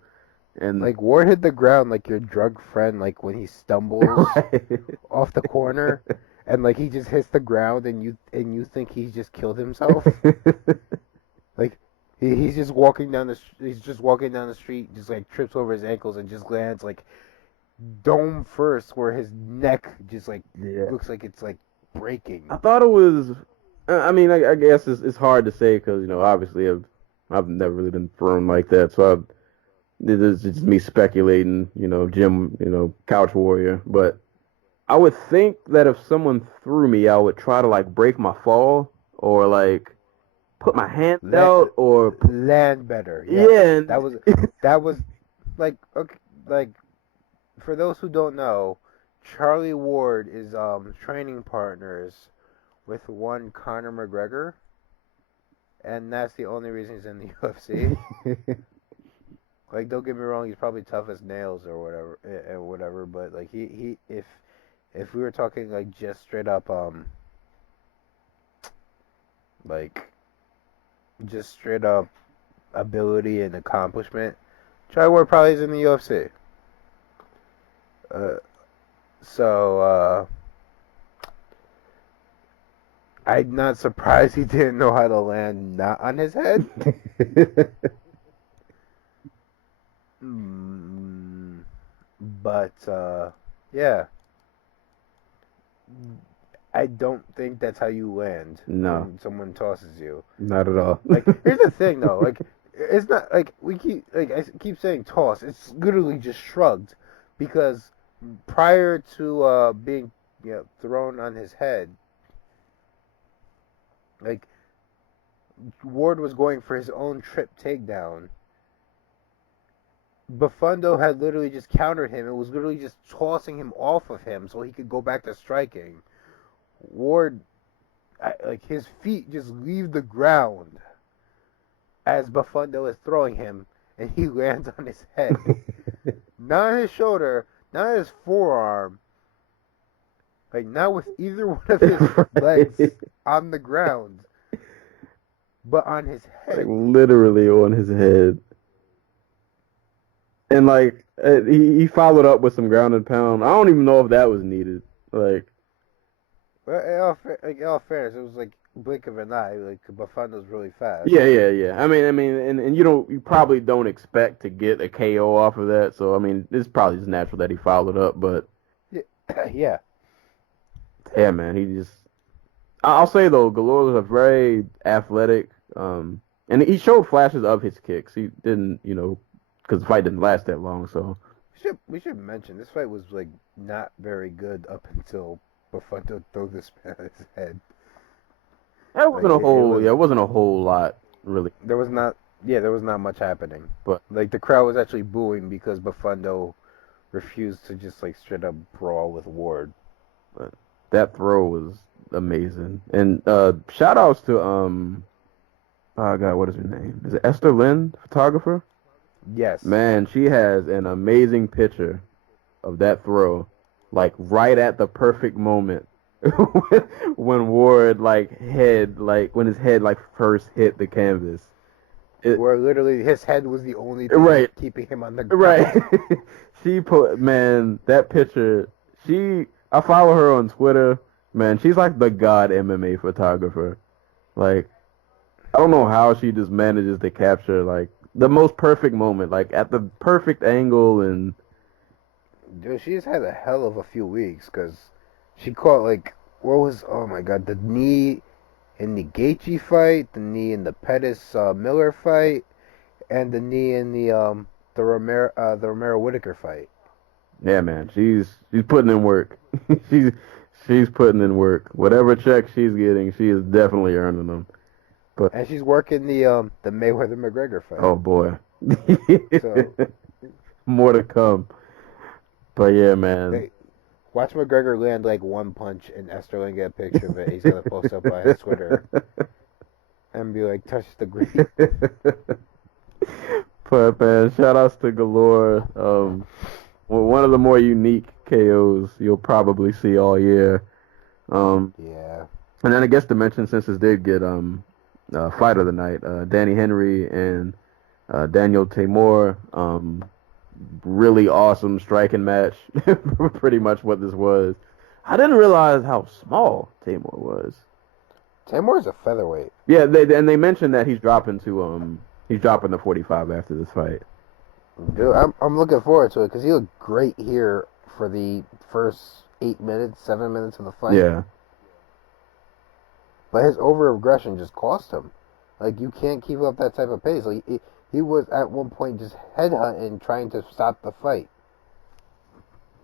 And Like Ward hit the ground like your drug friend, like when he stumbles right. off the corner, and like he just hits the ground, and you think he's just killed himself. Like he's just walking down the street, just like trips over his ankles and just lands like dome first, where his neck just like Yeah. looks like it's like breaking. I thought it was. I mean, I guess it's hard to say because obviously I've never really been thrown like that, so this is just me speculating. Jim, couch warrior, but I would think that if someone threw me, I would try to like break my fall or like put my hand out or Land better. yeah. And That was like okay, like for those who don't know, Charlie Ward is training partners with one Conor McGregor, and that's the only reason he's in the UFC. Like, don't get me wrong, he's probably tough as nails or whatever. But like he if we were talking like just straight up like just straight up ability and accomplishment, Charlie Ward probably is in the UFC. So I'm not surprised he didn't know how to land not on his head. But yeah, I don't think that's how you land No. when someone tosses you. Not at all. Like, here's the thing though, like it's not like I keep saying toss. It's literally just shrugged, because prior to being thrown on his head, like Ward was going for his own trip takedown. Buffando had literally just countered him. It was literally just tossing him off of him so he could go back to striking. Ward, like his feet just leave the ground as Buffando is throwing him, and he lands on his head. Not on his shoulder, not on his forearm, like not with either one of his legs on the ground, but on his head. Like literally on his head. And like he followed up with some ground and pound. I don't even know if that was needed. Like, Well, in all fairness, it was like blink of an eye. Like Buffando's really fast. yeah. I mean, and you probably don't expect to get a KO off of that. So I mean, it's probably just natural that he followed up. But Yeah. yeah, man, he just. I'll say though, Galore was a very athletic. And he showed flashes of his kicks. He didn't, because the fight didn't last that long. So We should mention this fight was like not very good up until Buffando threw this man on his head. that wasn't Like, it wasn't a whole lot really. There was not much happening. But Like the crowd was actually booing because Buffando refused to just like straight up brawl with Ward. that throw was amazing. And shout outs to oh god, what is her name? Is it Esther Lynn, photographer? Yes. Man, she has an amazing picture of that throw, like right at the perfect moment when Ward when his head like first hit the canvas. Where literally his head was the only thing Right. keeping him on the ground. Right. She put, man, that picture. I follow her on Twitter. Man, she's like the god MMA photographer. Like, I don't know how she just manages to capture like the most perfect moment, like at the perfect angle, and Dude, she's had a hell of a few weeks because she caught like what was oh my god the knee in the Gaethje fight, the knee in the Pettis Miller fight, and the knee in the Romero Whitaker fight. yeah, man, she's putting in work. she's she's putting in work. Whatever check she's getting, she is definitely earning them. But And she's working the Mayweather McGregor fight. oh boy, So more to come. But yeah, man. hey, watch McGregor land like one punch and Esterling get a picture of it. He's gonna post up on his Twitter and be like, touch the green. But man, shout outs to Galore. One of the more unique KOs you'll probably see all year. Yeah. And then I guess to mention, since this did get fight of the night, Danny Henry and Daniel Timur, really awesome striking match. Pretty much what this was. I didn't realize how small Timur was. Timur's a featherweight. Yeah, they mentioned that he's dropping the 45 after this fight. Dude, I'm looking forward to it because he looked great here for the first 7 minutes of the fight. Yeah. But his over aggression just cost him. Like you can't keep up that type of pace. Like he was at one point just headhunting, trying to stop the fight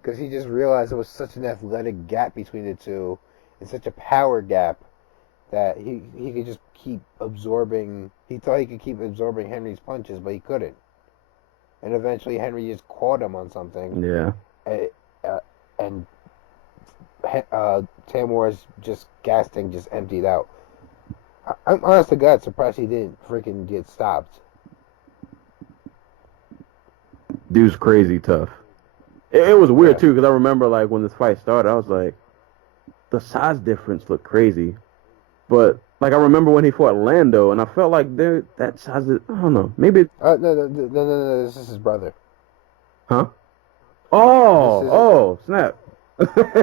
because he just realized there was such an athletic gap between the two, and such a power gap that he could just keep absorbing. He thought he could keep absorbing Henry's punches, but he couldn't. And eventually, Henry just caught him on something. Yeah. And Tamor's just gas tank just emptied out. I'm honest to God surprised he didn't freaking get stopped. Dude's crazy tough. It was weird too because I remember like when this fight started, I was like, the size difference looked crazy, but like I remember when he fought Lando, and I felt like that size. I don't know, maybe. No. This is his brother. Huh? Oh, snap.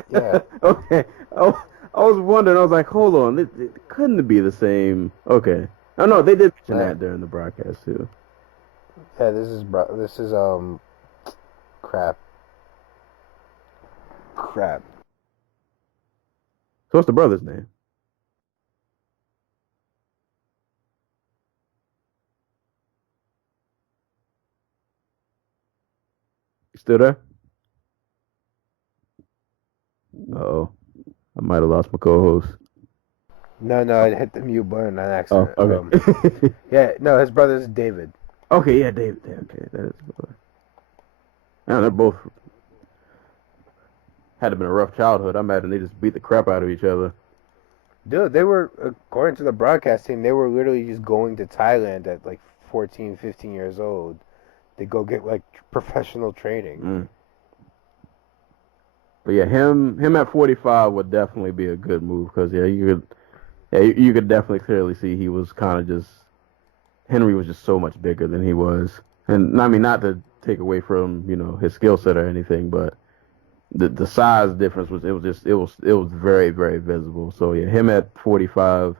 Yeah. Okay. I was wondering. I was like, hold on, it couldn't be the same. Okay. Oh no, they did mention that during the broadcast too. Yeah, this is crap. So what's the brother's name? You still there? Uh-oh. I might have lost my co-host. No, I hit the mute button on accident. Oh, okay. Yeah, no, his brother's David. Okay, yeah, David. Okay, that is his brother. Yeah, they're both had to been a rough childhood. I imagine they just beat the crap out of each other. Dude, they were, according to the broadcast team, they were literally just going to Thailand at like 14, 15 years old to go get like professional training. Mm. But yeah, him at 45 would definitely be a good move because you could definitely clearly see he was kind of just Henry was just so much bigger than he was, and I mean not to take away from his skill set or anything, but the size difference was very, very visible. So yeah, him at 45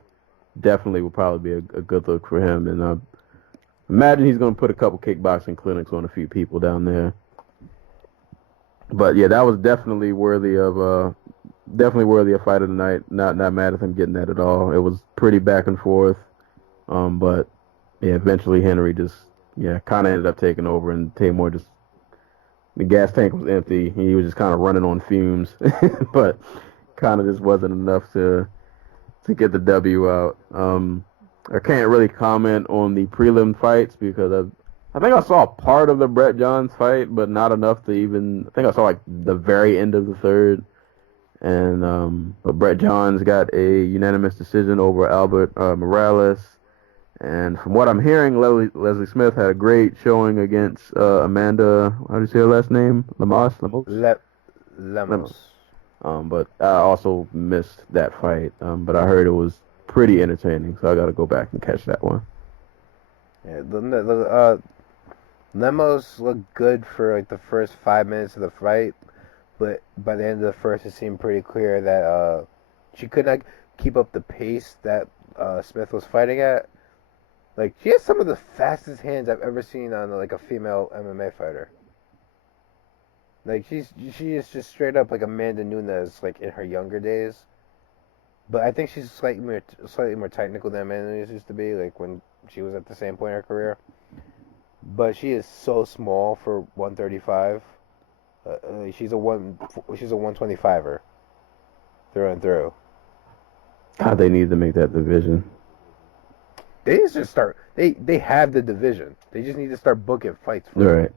definitely would probably be a good look for him, and imagine he's going to put a couple kickboxing clinics on a few people down there. But yeah, that was definitely worthy of fight of the night. Not mad at him getting that at all. It was pretty back and forth, but yeah, eventually Henry just kind of ended up taking over, and Timur just the gas tank was empty. He was just kind of running on fumes, but kind of just wasn't enough to get the W out. I can't really comment on the prelim fights because I think I saw part of the Brett Johns fight, but not enough to even. I think I saw like the very end of the third, and but Brett Johns got a unanimous decision over Albert Morales, and from what I'm hearing, Leslie Smith had a great showing against Amanda. How do you say her last name? Lemos. Lemos. But I also missed that fight. But I heard it was pretty entertaining, so I got to go back and catch that one. Yeah, Lemos looked good for like the first 5 minutes of the fight, but by the end of the first, it seemed pretty clear that she could not keep up the pace that Smith was fighting at. Like she has some of the fastest hands I've ever seen on like a female MMA fighter. Like she is just straight up like Amanda Nunes like in her younger days. But I think she's slightly more technical than Amanda Nunes used to be, like when she was at the same point in her career. But she is so small for 135. She's a 125er through and through. God, they need to make that division. They just start. They have the division. They just need to start booking fights for Right. it.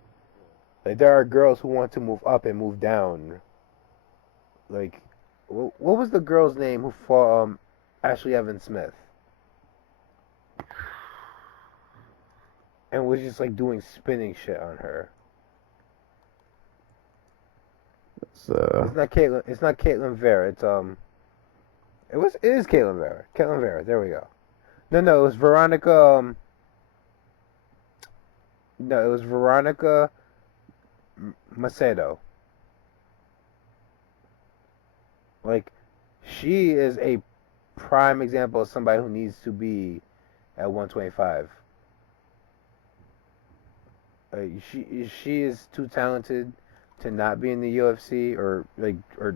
Like there are girls who want to move up and move down. Like, what was the girl's name who fought Ashley Evans Smith? And was just like doing spinning shit on her. It's not Caitlin. It's not Caitlin Vera. It's It is Caitlin Vera. Caitlin Vera. There we go. No, it was Veronica. No, it was Veronica Macedo. Like, she is a prime example of somebody who needs to be at 125. She is too talented to not be in the UFC or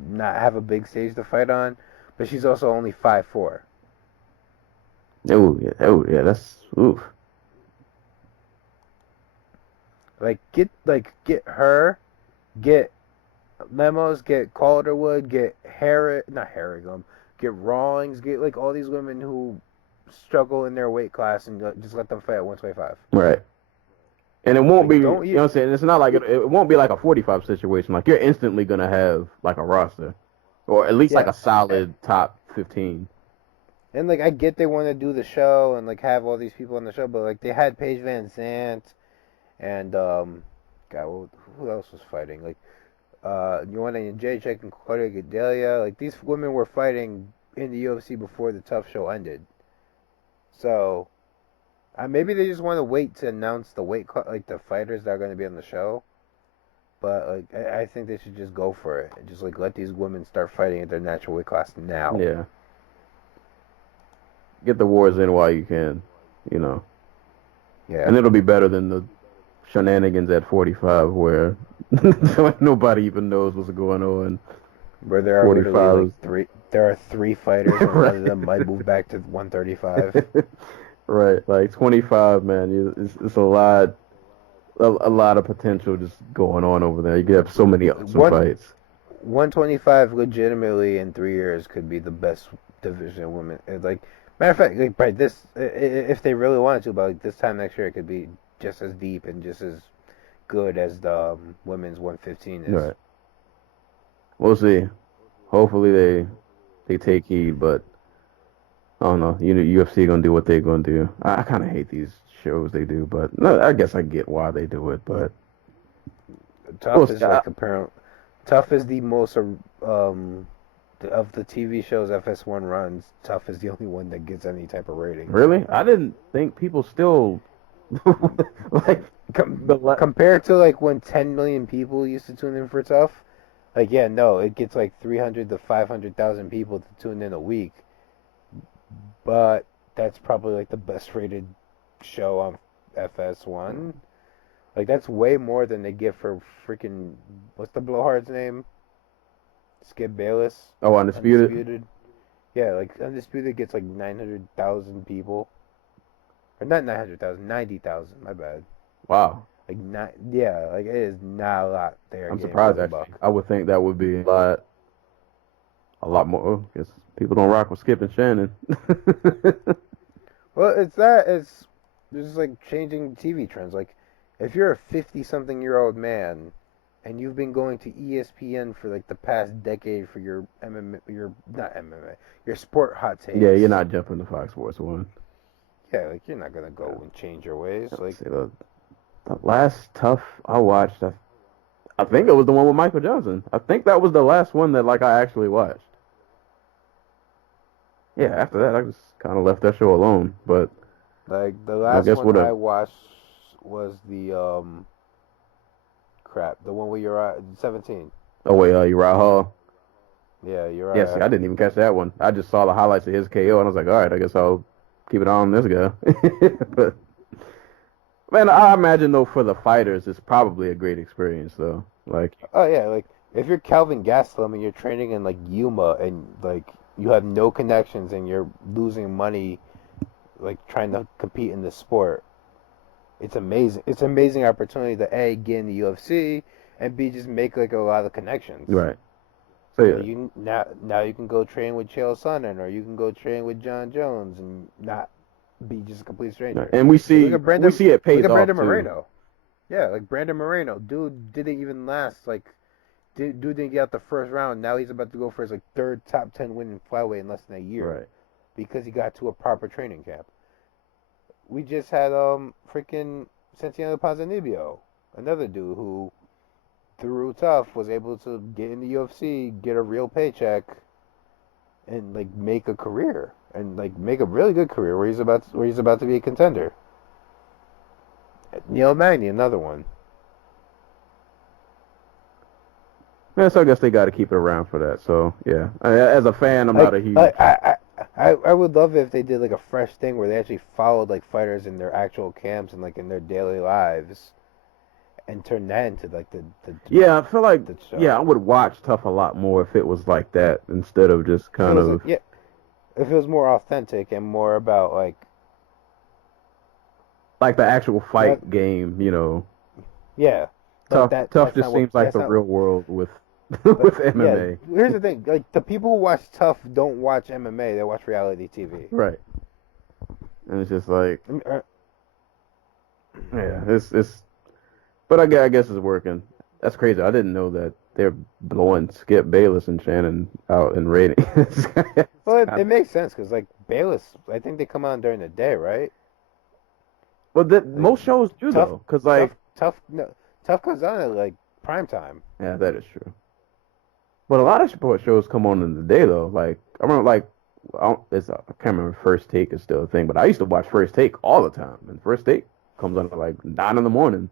not have a big stage to fight on, but she's also only 5'4". Oh yeah, that's oof. Get her, get Lemos, get Calderwood, get Harrigan, get Rawlings, get like all these women who struggle in their weight class and just let them fight at 125. Right. And it won't be, you know what I'm saying? It's not like, it won't be like a 45 situation. Like, you're instantly going to have, like, a roster. Or at least, like, a solid top 15. And, like, I get they want to do the show and, like, have all these people on the show, but, like, they had Paige Van Zandt and, God, who else was fighting? Like, Joanna Jędrzejczyk and Claudia Gadelha. Like, these women were fighting in the UFC before the Tough Show ended. So... maybe they just want to wait to announce the the fighters that are going to be on the show. But like, I think they should just go for it and just like let these women start fighting at their natural weight class now. Yeah. Get the wars in while you can, you know. Yeah. And it'll be better than the shenanigans at 45 where nobody even knows what's going on. Where there are literally like three fighters and right. one of them might move back to 135. Right, like 25, man. It's a lot of potential just going on over there. You could have so many awesome fights. 125 legitimately in 3 years could be the best division of women. Like, matter of fact, like by this, if they really wanted to, by like this time next year, it could be just as deep and just as good as the women's 115 is. Right. We'll see. Hopefully they take heed, but. I don't know. UFC gonna do what they're gonna do. I kind of hate these shows they do, but no, I guess I get why they do it. But Tough is the most of the TV shows FS1 runs. Tough is the only one that gets any type of rating. Really, I didn't think people still like compared to like when 10 million people used to tune in for Tough. Like it gets like 300 to 500,000 people to tune in a week. But that's probably like the best rated show on FS1. Like that's way more than they get for freaking what's the blowhard's name? Skip Bayless. Oh, Undisputed. Yeah, like Undisputed gets like 900,000 people. Or not 900,000, 90,000. My bad. Wow. Like it is not a lot there. I'm surprised actually. I would think that would be a lot more. Because people don't rock with Skip and Shannon. Well, it's just like changing TV trends. Like, if you're a 50-something-year-old man and you've been going to ESPN for like the past decade for your your sport hot takes. Yeah, you're not jumping to Fox Sports 1. Yeah, like you're not gonna go and change your ways. Like the last Tough I watched, I think it was the one with Michael Johnson. I think that was the last one that like I actually watched. Yeah, after that, I just kind of left that show alone. But like the last one I watched was the the one where you're 17. Oh wait, Uriah Hall. Yeah, you're right. Yes, I didn't even catch that one. I just saw the highlights of his KO, and I was like, all right, I guess I'll keep it on this guy. But man, I imagine though for the fighters, it's probably a great experience though. Like, Oh yeah, like if you're Calvin Gastelum and you're training in like Yuma and like you have no connections and you're losing money, like trying to compete in the sport, it's amazing. It's an amazing opportunity to A, get in the UFC, and B, just make like a lot of connections. right. So You know, yeah, now you can go train with Chael Sonnen or you can go train with John Jones and not be just a complete stranger. and we Look see at Brandon. we see it pays Look at off Brandon too. Moreno. Yeah, like Brandon Moreno, dude didn't even last. Like, dude didn't get out the first round. Now he's about to go for his like third top 10 win in flyweight in less than a year, Right. because he got to a proper training camp. We just had freaking Santiago Ponzinibbio, another dude who through tough was able to get in the UFC, get a real paycheck, and like make a career and like make a really good career where he's about to be a contender. Neil Magny, another one. Yeah, so I guess they got to keep it around for that. So yeah, as a fan, I'm not a huge. I would love it if they did like a fresh thing where they actually followed like fighters in their actual camps and like in their daily lives, and turned that into like the Yeah, I feel like the show. I would watch Tough a lot more if it was like that instead of just kind of. Like, if it was more authentic and more about like the actual fight game, you know. yeah. Tough That's just seems like the real world with with MMA. Yeah, here's the thing: like the people who watch Tough don't watch MMA; they watch reality TV. Right. And it's just like, yeah, it's. But I guess it's working. That's crazy. I didn't know that they're blowing Skip Bayless and Shannon out in ratings. Well, it makes sense because like Bayless, I think they come on during the day, right? Well, most shows do though, because like Tough comes on at like prime time. yeah, that is true. But a lot of sport shows come on in the day though. Like I remember, like I can't remember if First Take is still a thing, but I used to watch First Take all the time, and First Take comes on at like 9 in the morning.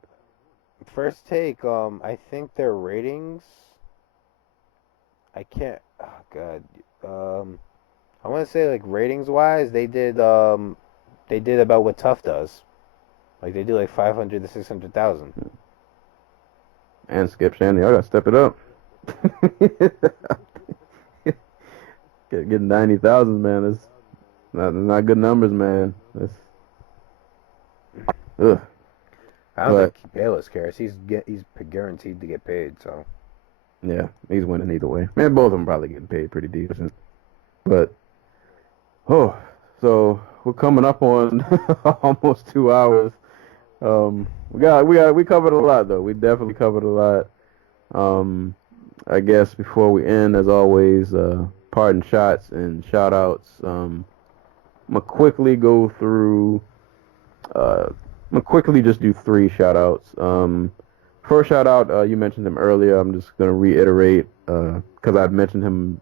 First Take, I think their ratings. I can't. Oh God. I want to say like ratings wise, they did about what Tough does. Like they do like 500 to 600,000. And Skip Shannon, y'all gotta step it up. Getting 90,000, man. It's not good numbers, man. Ugh. I don't think Bayless cares. He's guaranteed to get paid. So yeah, he's winning either way. Man, both of them probably getting paid pretty decent. But so we're coming up on almost 2 hours. We covered a lot though. We definitely covered a lot. I guess before we end, as always, pardon shots and shout outs. I'm gonna quickly go through. I'm gonna quickly just do 3 shout outs. First shout out, you mentioned him earlier. I'm just gonna reiterate because I'd mentioned him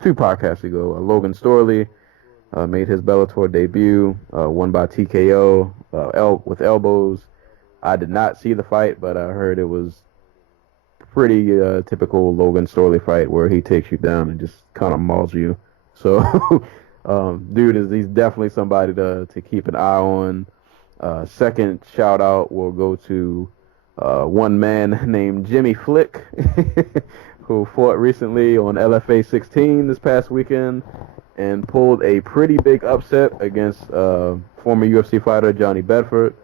2 podcasts ago. Logan Storley made his Bellator debut, won by TKO with elbows. I did not see the fight, but I heard it was pretty typical Logan Storley fight where he takes you down and just kind of mauls you. So, he's definitely somebody to keep an eye on. Second shout out will go to one man named Jimmy Flick, who fought recently on LFA 16 this past weekend and pulled a pretty big upset against former UFC fighter Johnny Bedford.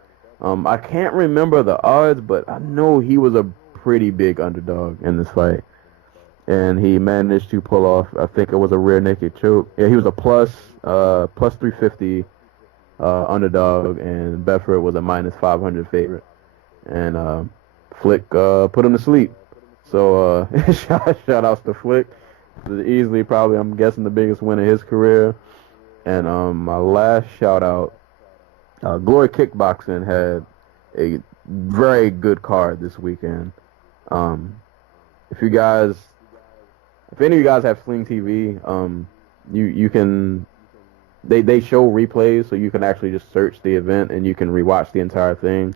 I can't remember the odds, but I know he was a pretty big underdog in this fight. And he managed to pull off, I think it was a rear naked choke. Yeah, he was a plus 350 underdog, and Bedford was a minus 500 favorite. And Flick put him to sleep. So shout outs to Flick. Easily, probably, I'm guessing, the biggest win of his career. And my last shout out, Glory Kickboxing had a very good card this weekend. If any of you guys have Sling TV, you can. They show replays, so you can actually just search the event and you can rewatch the entire thing.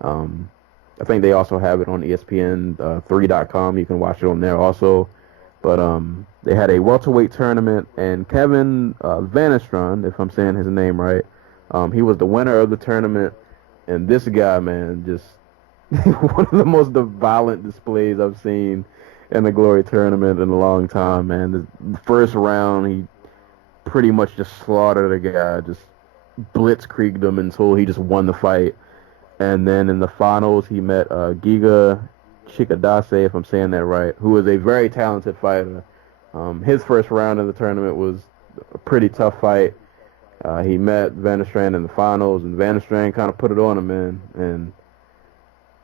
I think they also have it on ESPN3.com. You can watch it on there also. But they had a welterweight tournament, and Kevin Vanistron, if I'm saying his name right, he was the winner of the tournament. And this guy, man, just one of the most violent displays I've seen in the Glory tournament in a long time, man. The first round, he pretty much just slaughtered a guy, just blitzkrieged him until he just won the fight. And then in the finals, he met Giga Chikadase, if I'm saying that right, who is a very talented fighter. His first round of the tournament was a pretty tough fight. He met Van der Strand in the finals, and Van der Strand kind of put it on him, man. And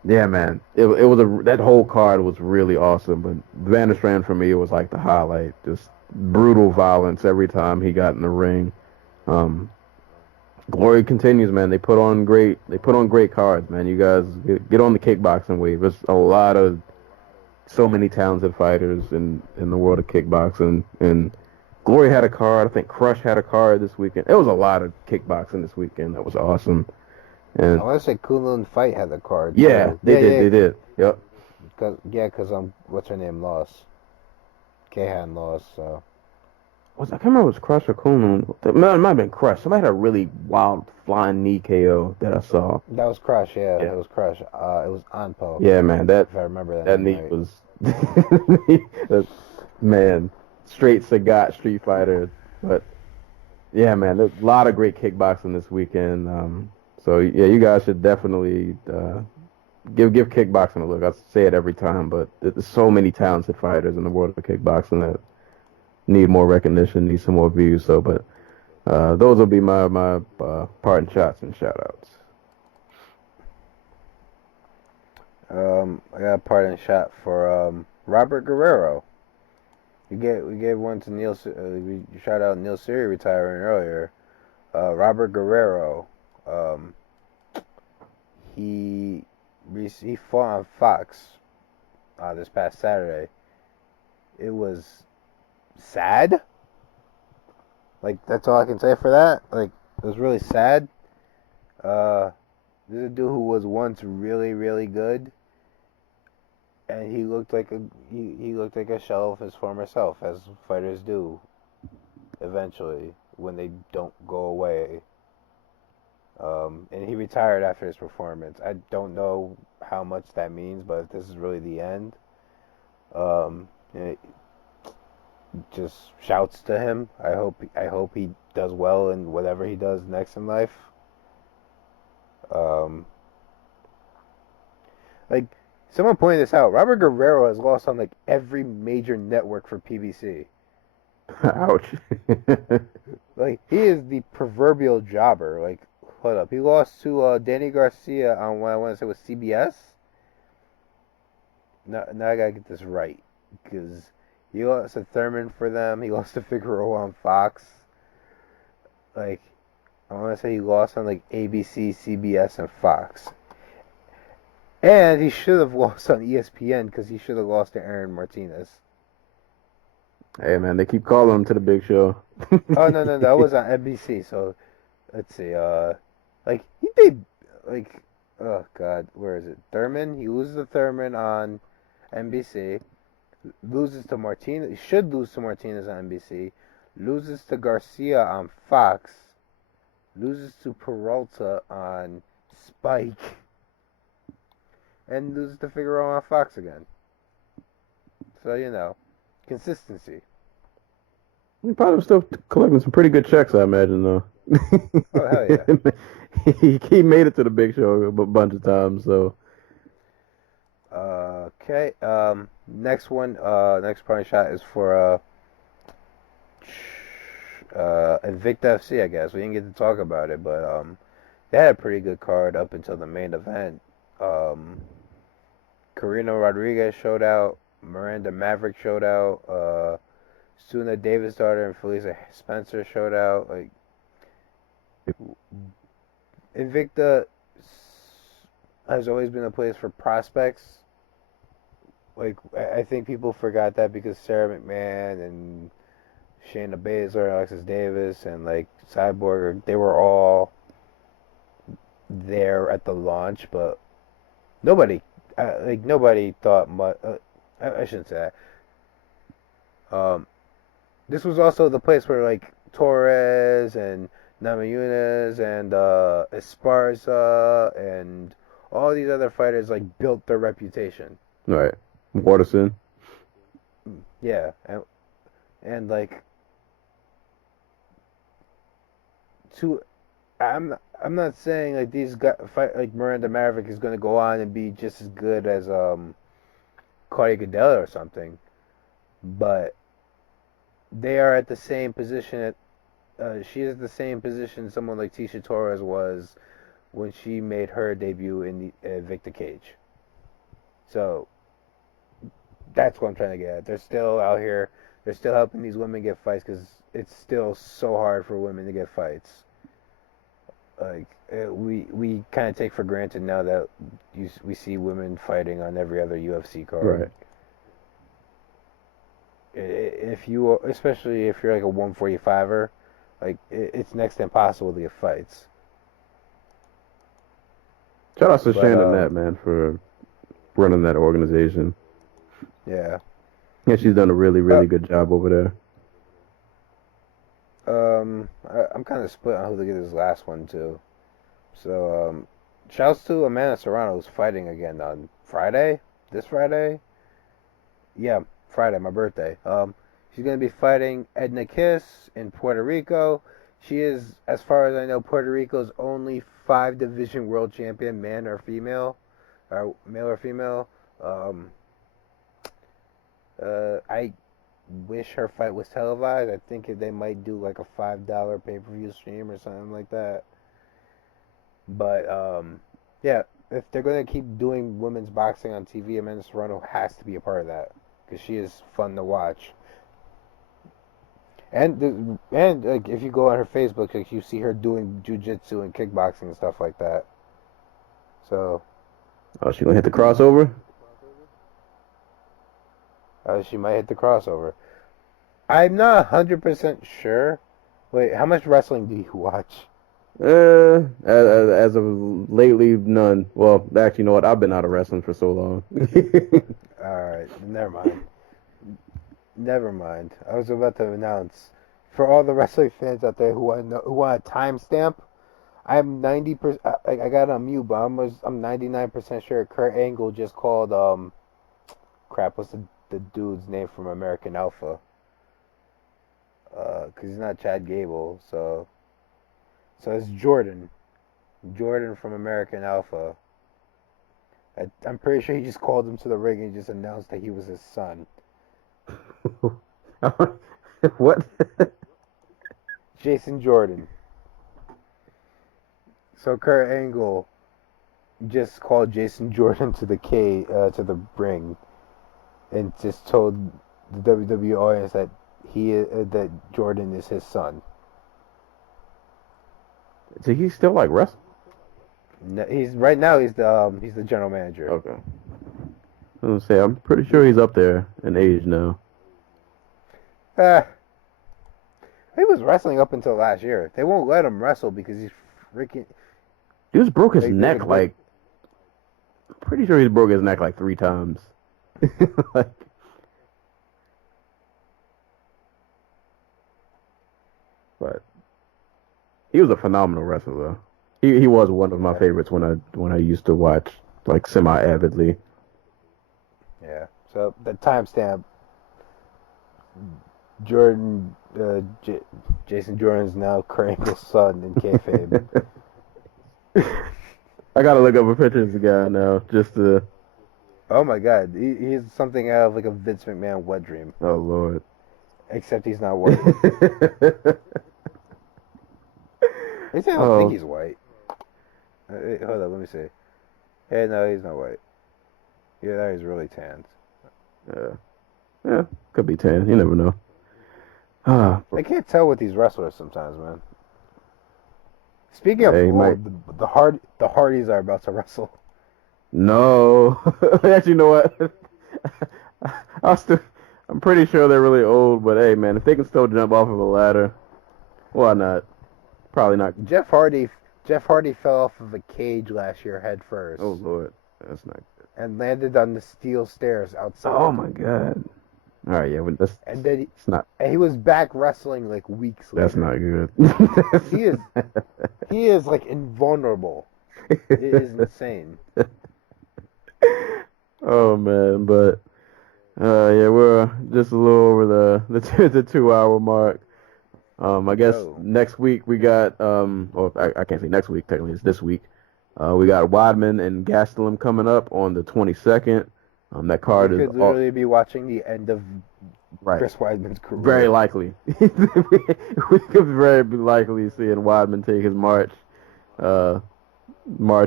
yeah, man, it was that whole card was really awesome. But Van der Strand for me was like the highlight, just brutal violence every time he got in the ring. Glory continues, man. They put on great cards, man. You guys get on the kickboxing wave. There's so many talented fighters in the world of kickboxing, and Glory had a card. I think Crush had a card this weekend. It was a lot of kickboxing this weekend. That was awesome. And I want to say Kunlun Fight had the card. Yeah, too. they did. Yep. Because what's her name lost? Kahan lost, so. I can't remember if it was Crush or Kunlun. It might have been Crush. Somebody had a really wild flying knee KO that I saw. That was Crush, yeah. It was Crush. It was Anpo. Yeah, man. If I remember that knee right. was man, straight Sagat Street Fighter. But yeah, man, there's a lot of great kickboxing this weekend. So yeah, you guys should definitely give kickboxing a look. I say it every time, but there's so many talented fighters in the world of kickboxing that need more recognition, need some more views. So, but those will be my parting shots and shout outs. I got a parting shot for Robert Guerrero. We gave one to Neil. We shout out Neil Siri retiring earlier. Robert Guerrero. He fought on Fox this past Saturday. It was sad. Like, that's all I can say for that. Like, it was really sad. This is a dude who was once really, really good, and he looked like a shell of his former self, as fighters do eventually when they don't go away. And he retired after his performance. I don't know how much that means, but if this is really the end, just shouts to him. I hope he does well in whatever he does next in life. Like, someone pointed this out. Robert Guerrero has lost on like every major network for PBC. Ouch. Like, he is the proverbial jobber. Like, hold up, he lost to Danny Garcia on what I want to say was CBS. Now I gotta get this right, because he lost to Thurman for them. He lost to Figueroa on Fox. Like, I want to say he lost on like ABC, CBS, and Fox. And he should have lost on ESPN because he should have lost to Aaron Martinez. Hey, man, they keep calling him to the big show. Oh, no, that was on NBC. So, let's see. Like, he did, like, oh, God, where is it? Thurman? He loses to Thurman on NBC. Loses to Martinez. He should lose to Martinez on NBC. Loses to Garcia on Fox. Loses to Peralta on Spike. And loses to Figueroa on Fox again. So, you know, consistency. He probably was still collecting some pretty good checks, I imagine, though. Oh, hell yeah. he made it to the big show a bunch of times, so. Okay. Next parting shot is for Invicta FC, I guess. We didn't get to talk about it, but they had a pretty good card up until the main event. Karina Rodriguez showed out. Miranda Maverick showed out. Suna Davis' daughter and Felisa Spencer showed out. Like, Invicta has always been a place for prospects. Like, I think people forgot that because Sarah McMahon and Shayna Baszler, Alexis Davis, and like Cyborg, they were all there at the launch, but nobody thought much. I shouldn't say that. This was also the place where like Torres and Namajunas and Esparza and all these other fighters like built their reputation. Right. Waterson. Yeah, and like to I'm not saying like these guys fight like Miranda Maverick is going to go on and be just as good as Claudia Gadelha or something, but they are at the same position. She is the same position someone like Tisha Torres was when she made her debut in the Victor Cage. So that's what I'm trying to get at. They're still out here. They're still helping these women get fights because it's still so hard for women to get fights. Like we kind of take for granted now that we see women fighting on every other UFC card. Right. If you, especially if you're like a 145er, like it's next to impossible to get fights. Shout out to Shannon Knapp, man, for running that organization. Yeah. Yeah, she's done a really, really good job over there. I'm kind of split on who to get this last one to. So, shouts to Amanda Serrano, who's fighting again on Friday. This Friday. Yeah, Friday, my birthday. She's gonna be fighting Edna Kiss in Puerto Rico. She is, as far as I know, Puerto Rico's only 5-division world champion, man or female, or male or female. I wish her fight was televised. I think they might do like a $5 pay-per-view stream or something like that. But yeah, if they're gonna keep doing women's boxing on TV, Amanda Serrano has to be a part of that because she is fun to watch. And like if you go on her Facebook, like you see her doing jiu-jitsu and kickboxing and stuff like that. So. Oh, she gonna hit the crossover? She might hit the crossover. I'm not 100% sure. Wait, how much wrestling do you watch? As of lately, none. Well, actually, you know what? I've been out of wrestling for so long. Alright, never mind. Never mind. I was about to announce for all the wrestling fans out there who want a timestamp. I'm 90%. I got on mute, but I'm 99% sure Kurt Angle just called crap. What's the dude's name from American Alpha? Because he's not Chad Gable, so it's Jordan from American Alpha. I'm pretty sure he just called him to the ring and just announced that he was his son. What? Jason Jordan. So Kurt Angle just called Jason Jordan to the ring, and just told the WWE audience that that Jordan is his son. So he's still like wrestling? No, he's the general manager. Okay. I was gonna say I'm pretty sure he's up there in age now. He was wrestling up until last year. They won't let him wrestle because he's freaking. He just broke his neck like. I'm pretty sure he broke his neck like 3 times. Like. But he was a phenomenal wrestler, though. He was one of my favorites when I used to watch like semi-avidly. Yeah. So the timestamp. Jordan, Jason Jordan's now Kurt Angle's son in kayfabe. I gotta look up a picture of the guy now, just to. Oh my God, he's something out of like a Vince McMahon wet dream. Oh Lord. Except he's not white. They say I don't think he's white. Hold on, let me see. Hey, no, he's not white. Yeah, that is really tanned. Yeah, could be tan. You never know. I can't tell with these wrestlers sometimes, man. Speaking of, the Hardys are about to wrestle. No, actually, you know what? I'm pretty sure they're really old, but hey, man, if they can still jump off of a ladder, why not? Probably not. Jeff Hardy fell off of a cage last year head first. Oh Lord, that's not good. And landed on the steel stairs outside. Oh my God. All right, yeah, but And then it's not. he was back wrestling like weeks later. That's not good. He is like invulnerable. It is insane. Oh man, but yeah, we're just a little over the 2 hour mark. I guess Yo. next week we got or I can't say next week, technically it's this week. We got Weidman and Gastelum coming up on the 22nd. That card We is could literally be watching the end of right. Chris Weidman's career. Very likely. We could very be likely seeing Weidman take his march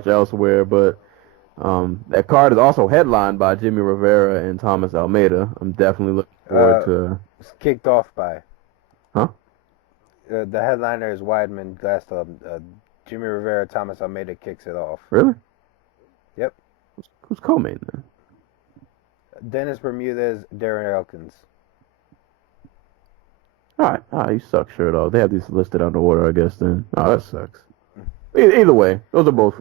elsewhere, but that card is also headlined by Jimmy Rivera and Thomas Almeida. I'm definitely looking forward to. It's kicked off by. Huh? The headliner is Weidman, Gastelum. Jimmy Rivera, Thomas Almeida kicks it off. Really? Yep. Who's co-main then? Dennis Bermudez, Darren Elkins. All right, you suck, shirt off. They have these listed on the order, I guess. Then, oh, that sucks. Either way, those are both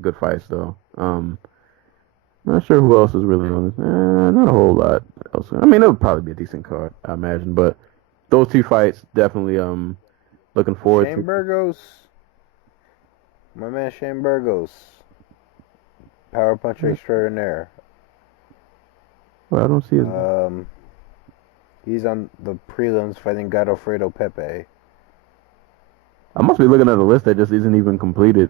good fights, though. Not sure who else is really on this. Not a whole lot else. I mean, it would probably be a decent card, I imagine. But those two fights, definitely looking forward to. Shane Burgos. My man Shane Burgos. Power puncher extraordinaire. Well, I don't see his. He's on the prelims fighting Godofredo Pepe. I must be looking at a list that just isn't even completed.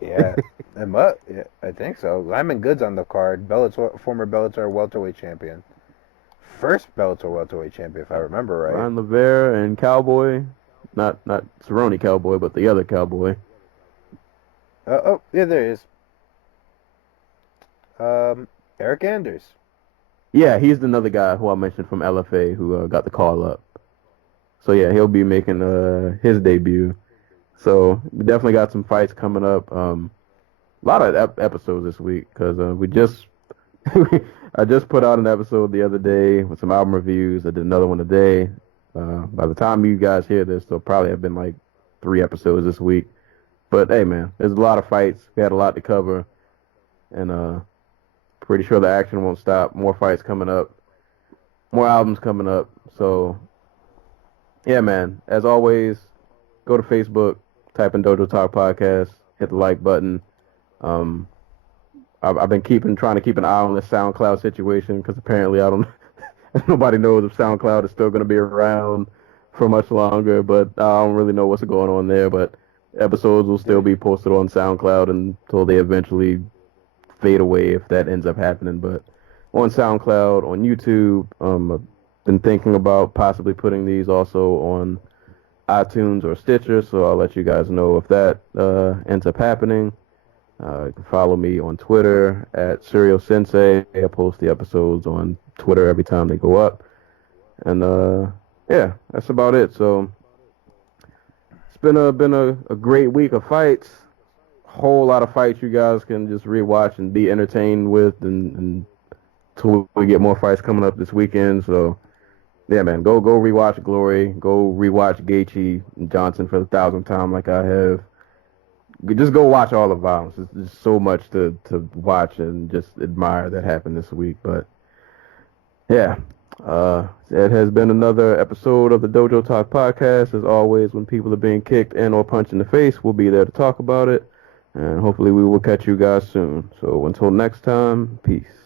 Yeah. I think so. Lyman Good's on the card. Former Bellator welterweight champion. First Bellator welterweight champion, if I remember right. Ryan Lavere and Cowboy. Not Cerrone Cowboy, but the other Cowboy. Yeah, there he is. Eric Anders. Yeah, he's another guy who I mentioned from LFA who got the call up. So yeah, he'll be making his debut. So we definitely got some fights coming up. A lot of episodes this week because I just put out an episode the other day with some album reviews. I did another one today. By the time you guys hear this, there'll probably have been like 3 episodes this week. But hey, man, there's a lot of fights. We had a lot to cover, and pretty sure the action won't stop. More fights coming up, more albums coming up. So yeah, man. As always, go to Facebook, type in Dojo Talk Podcast, hit the like button. I've been trying to keep an eye on this SoundCloud situation because apparently nobody knows if SoundCloud is still going to be around for much longer, but I don't really know what's going on there. But episodes will still be posted on SoundCloud until they eventually fade away, if that ends up happening. But on SoundCloud, on YouTube, I've been thinking about possibly putting these also on iTunes or Stitcher, so I'll let you guys know if that ends up happening. You can follow me on Twitter at Serial Sensei. I post the episodes on Twitter every time they go up. And yeah, that's about it. So it's been a great week of fights. Whole lot of fights you guys can just rewatch and be entertained with, and until we get more fights coming up this weekend. So yeah, man, go rewatch Glory. Go rewatch Gaethje and Johnson for the 1,000th time, like I have. Just go watch all the violence. There's just so much to watch and just admire that happened this week. But yeah, it has been another episode of the Dojo Talk Podcast. As always, when people are being kicked and or punched in the face, we'll be there to talk about it. And hopefully we will catch you guys soon. So until next time, peace.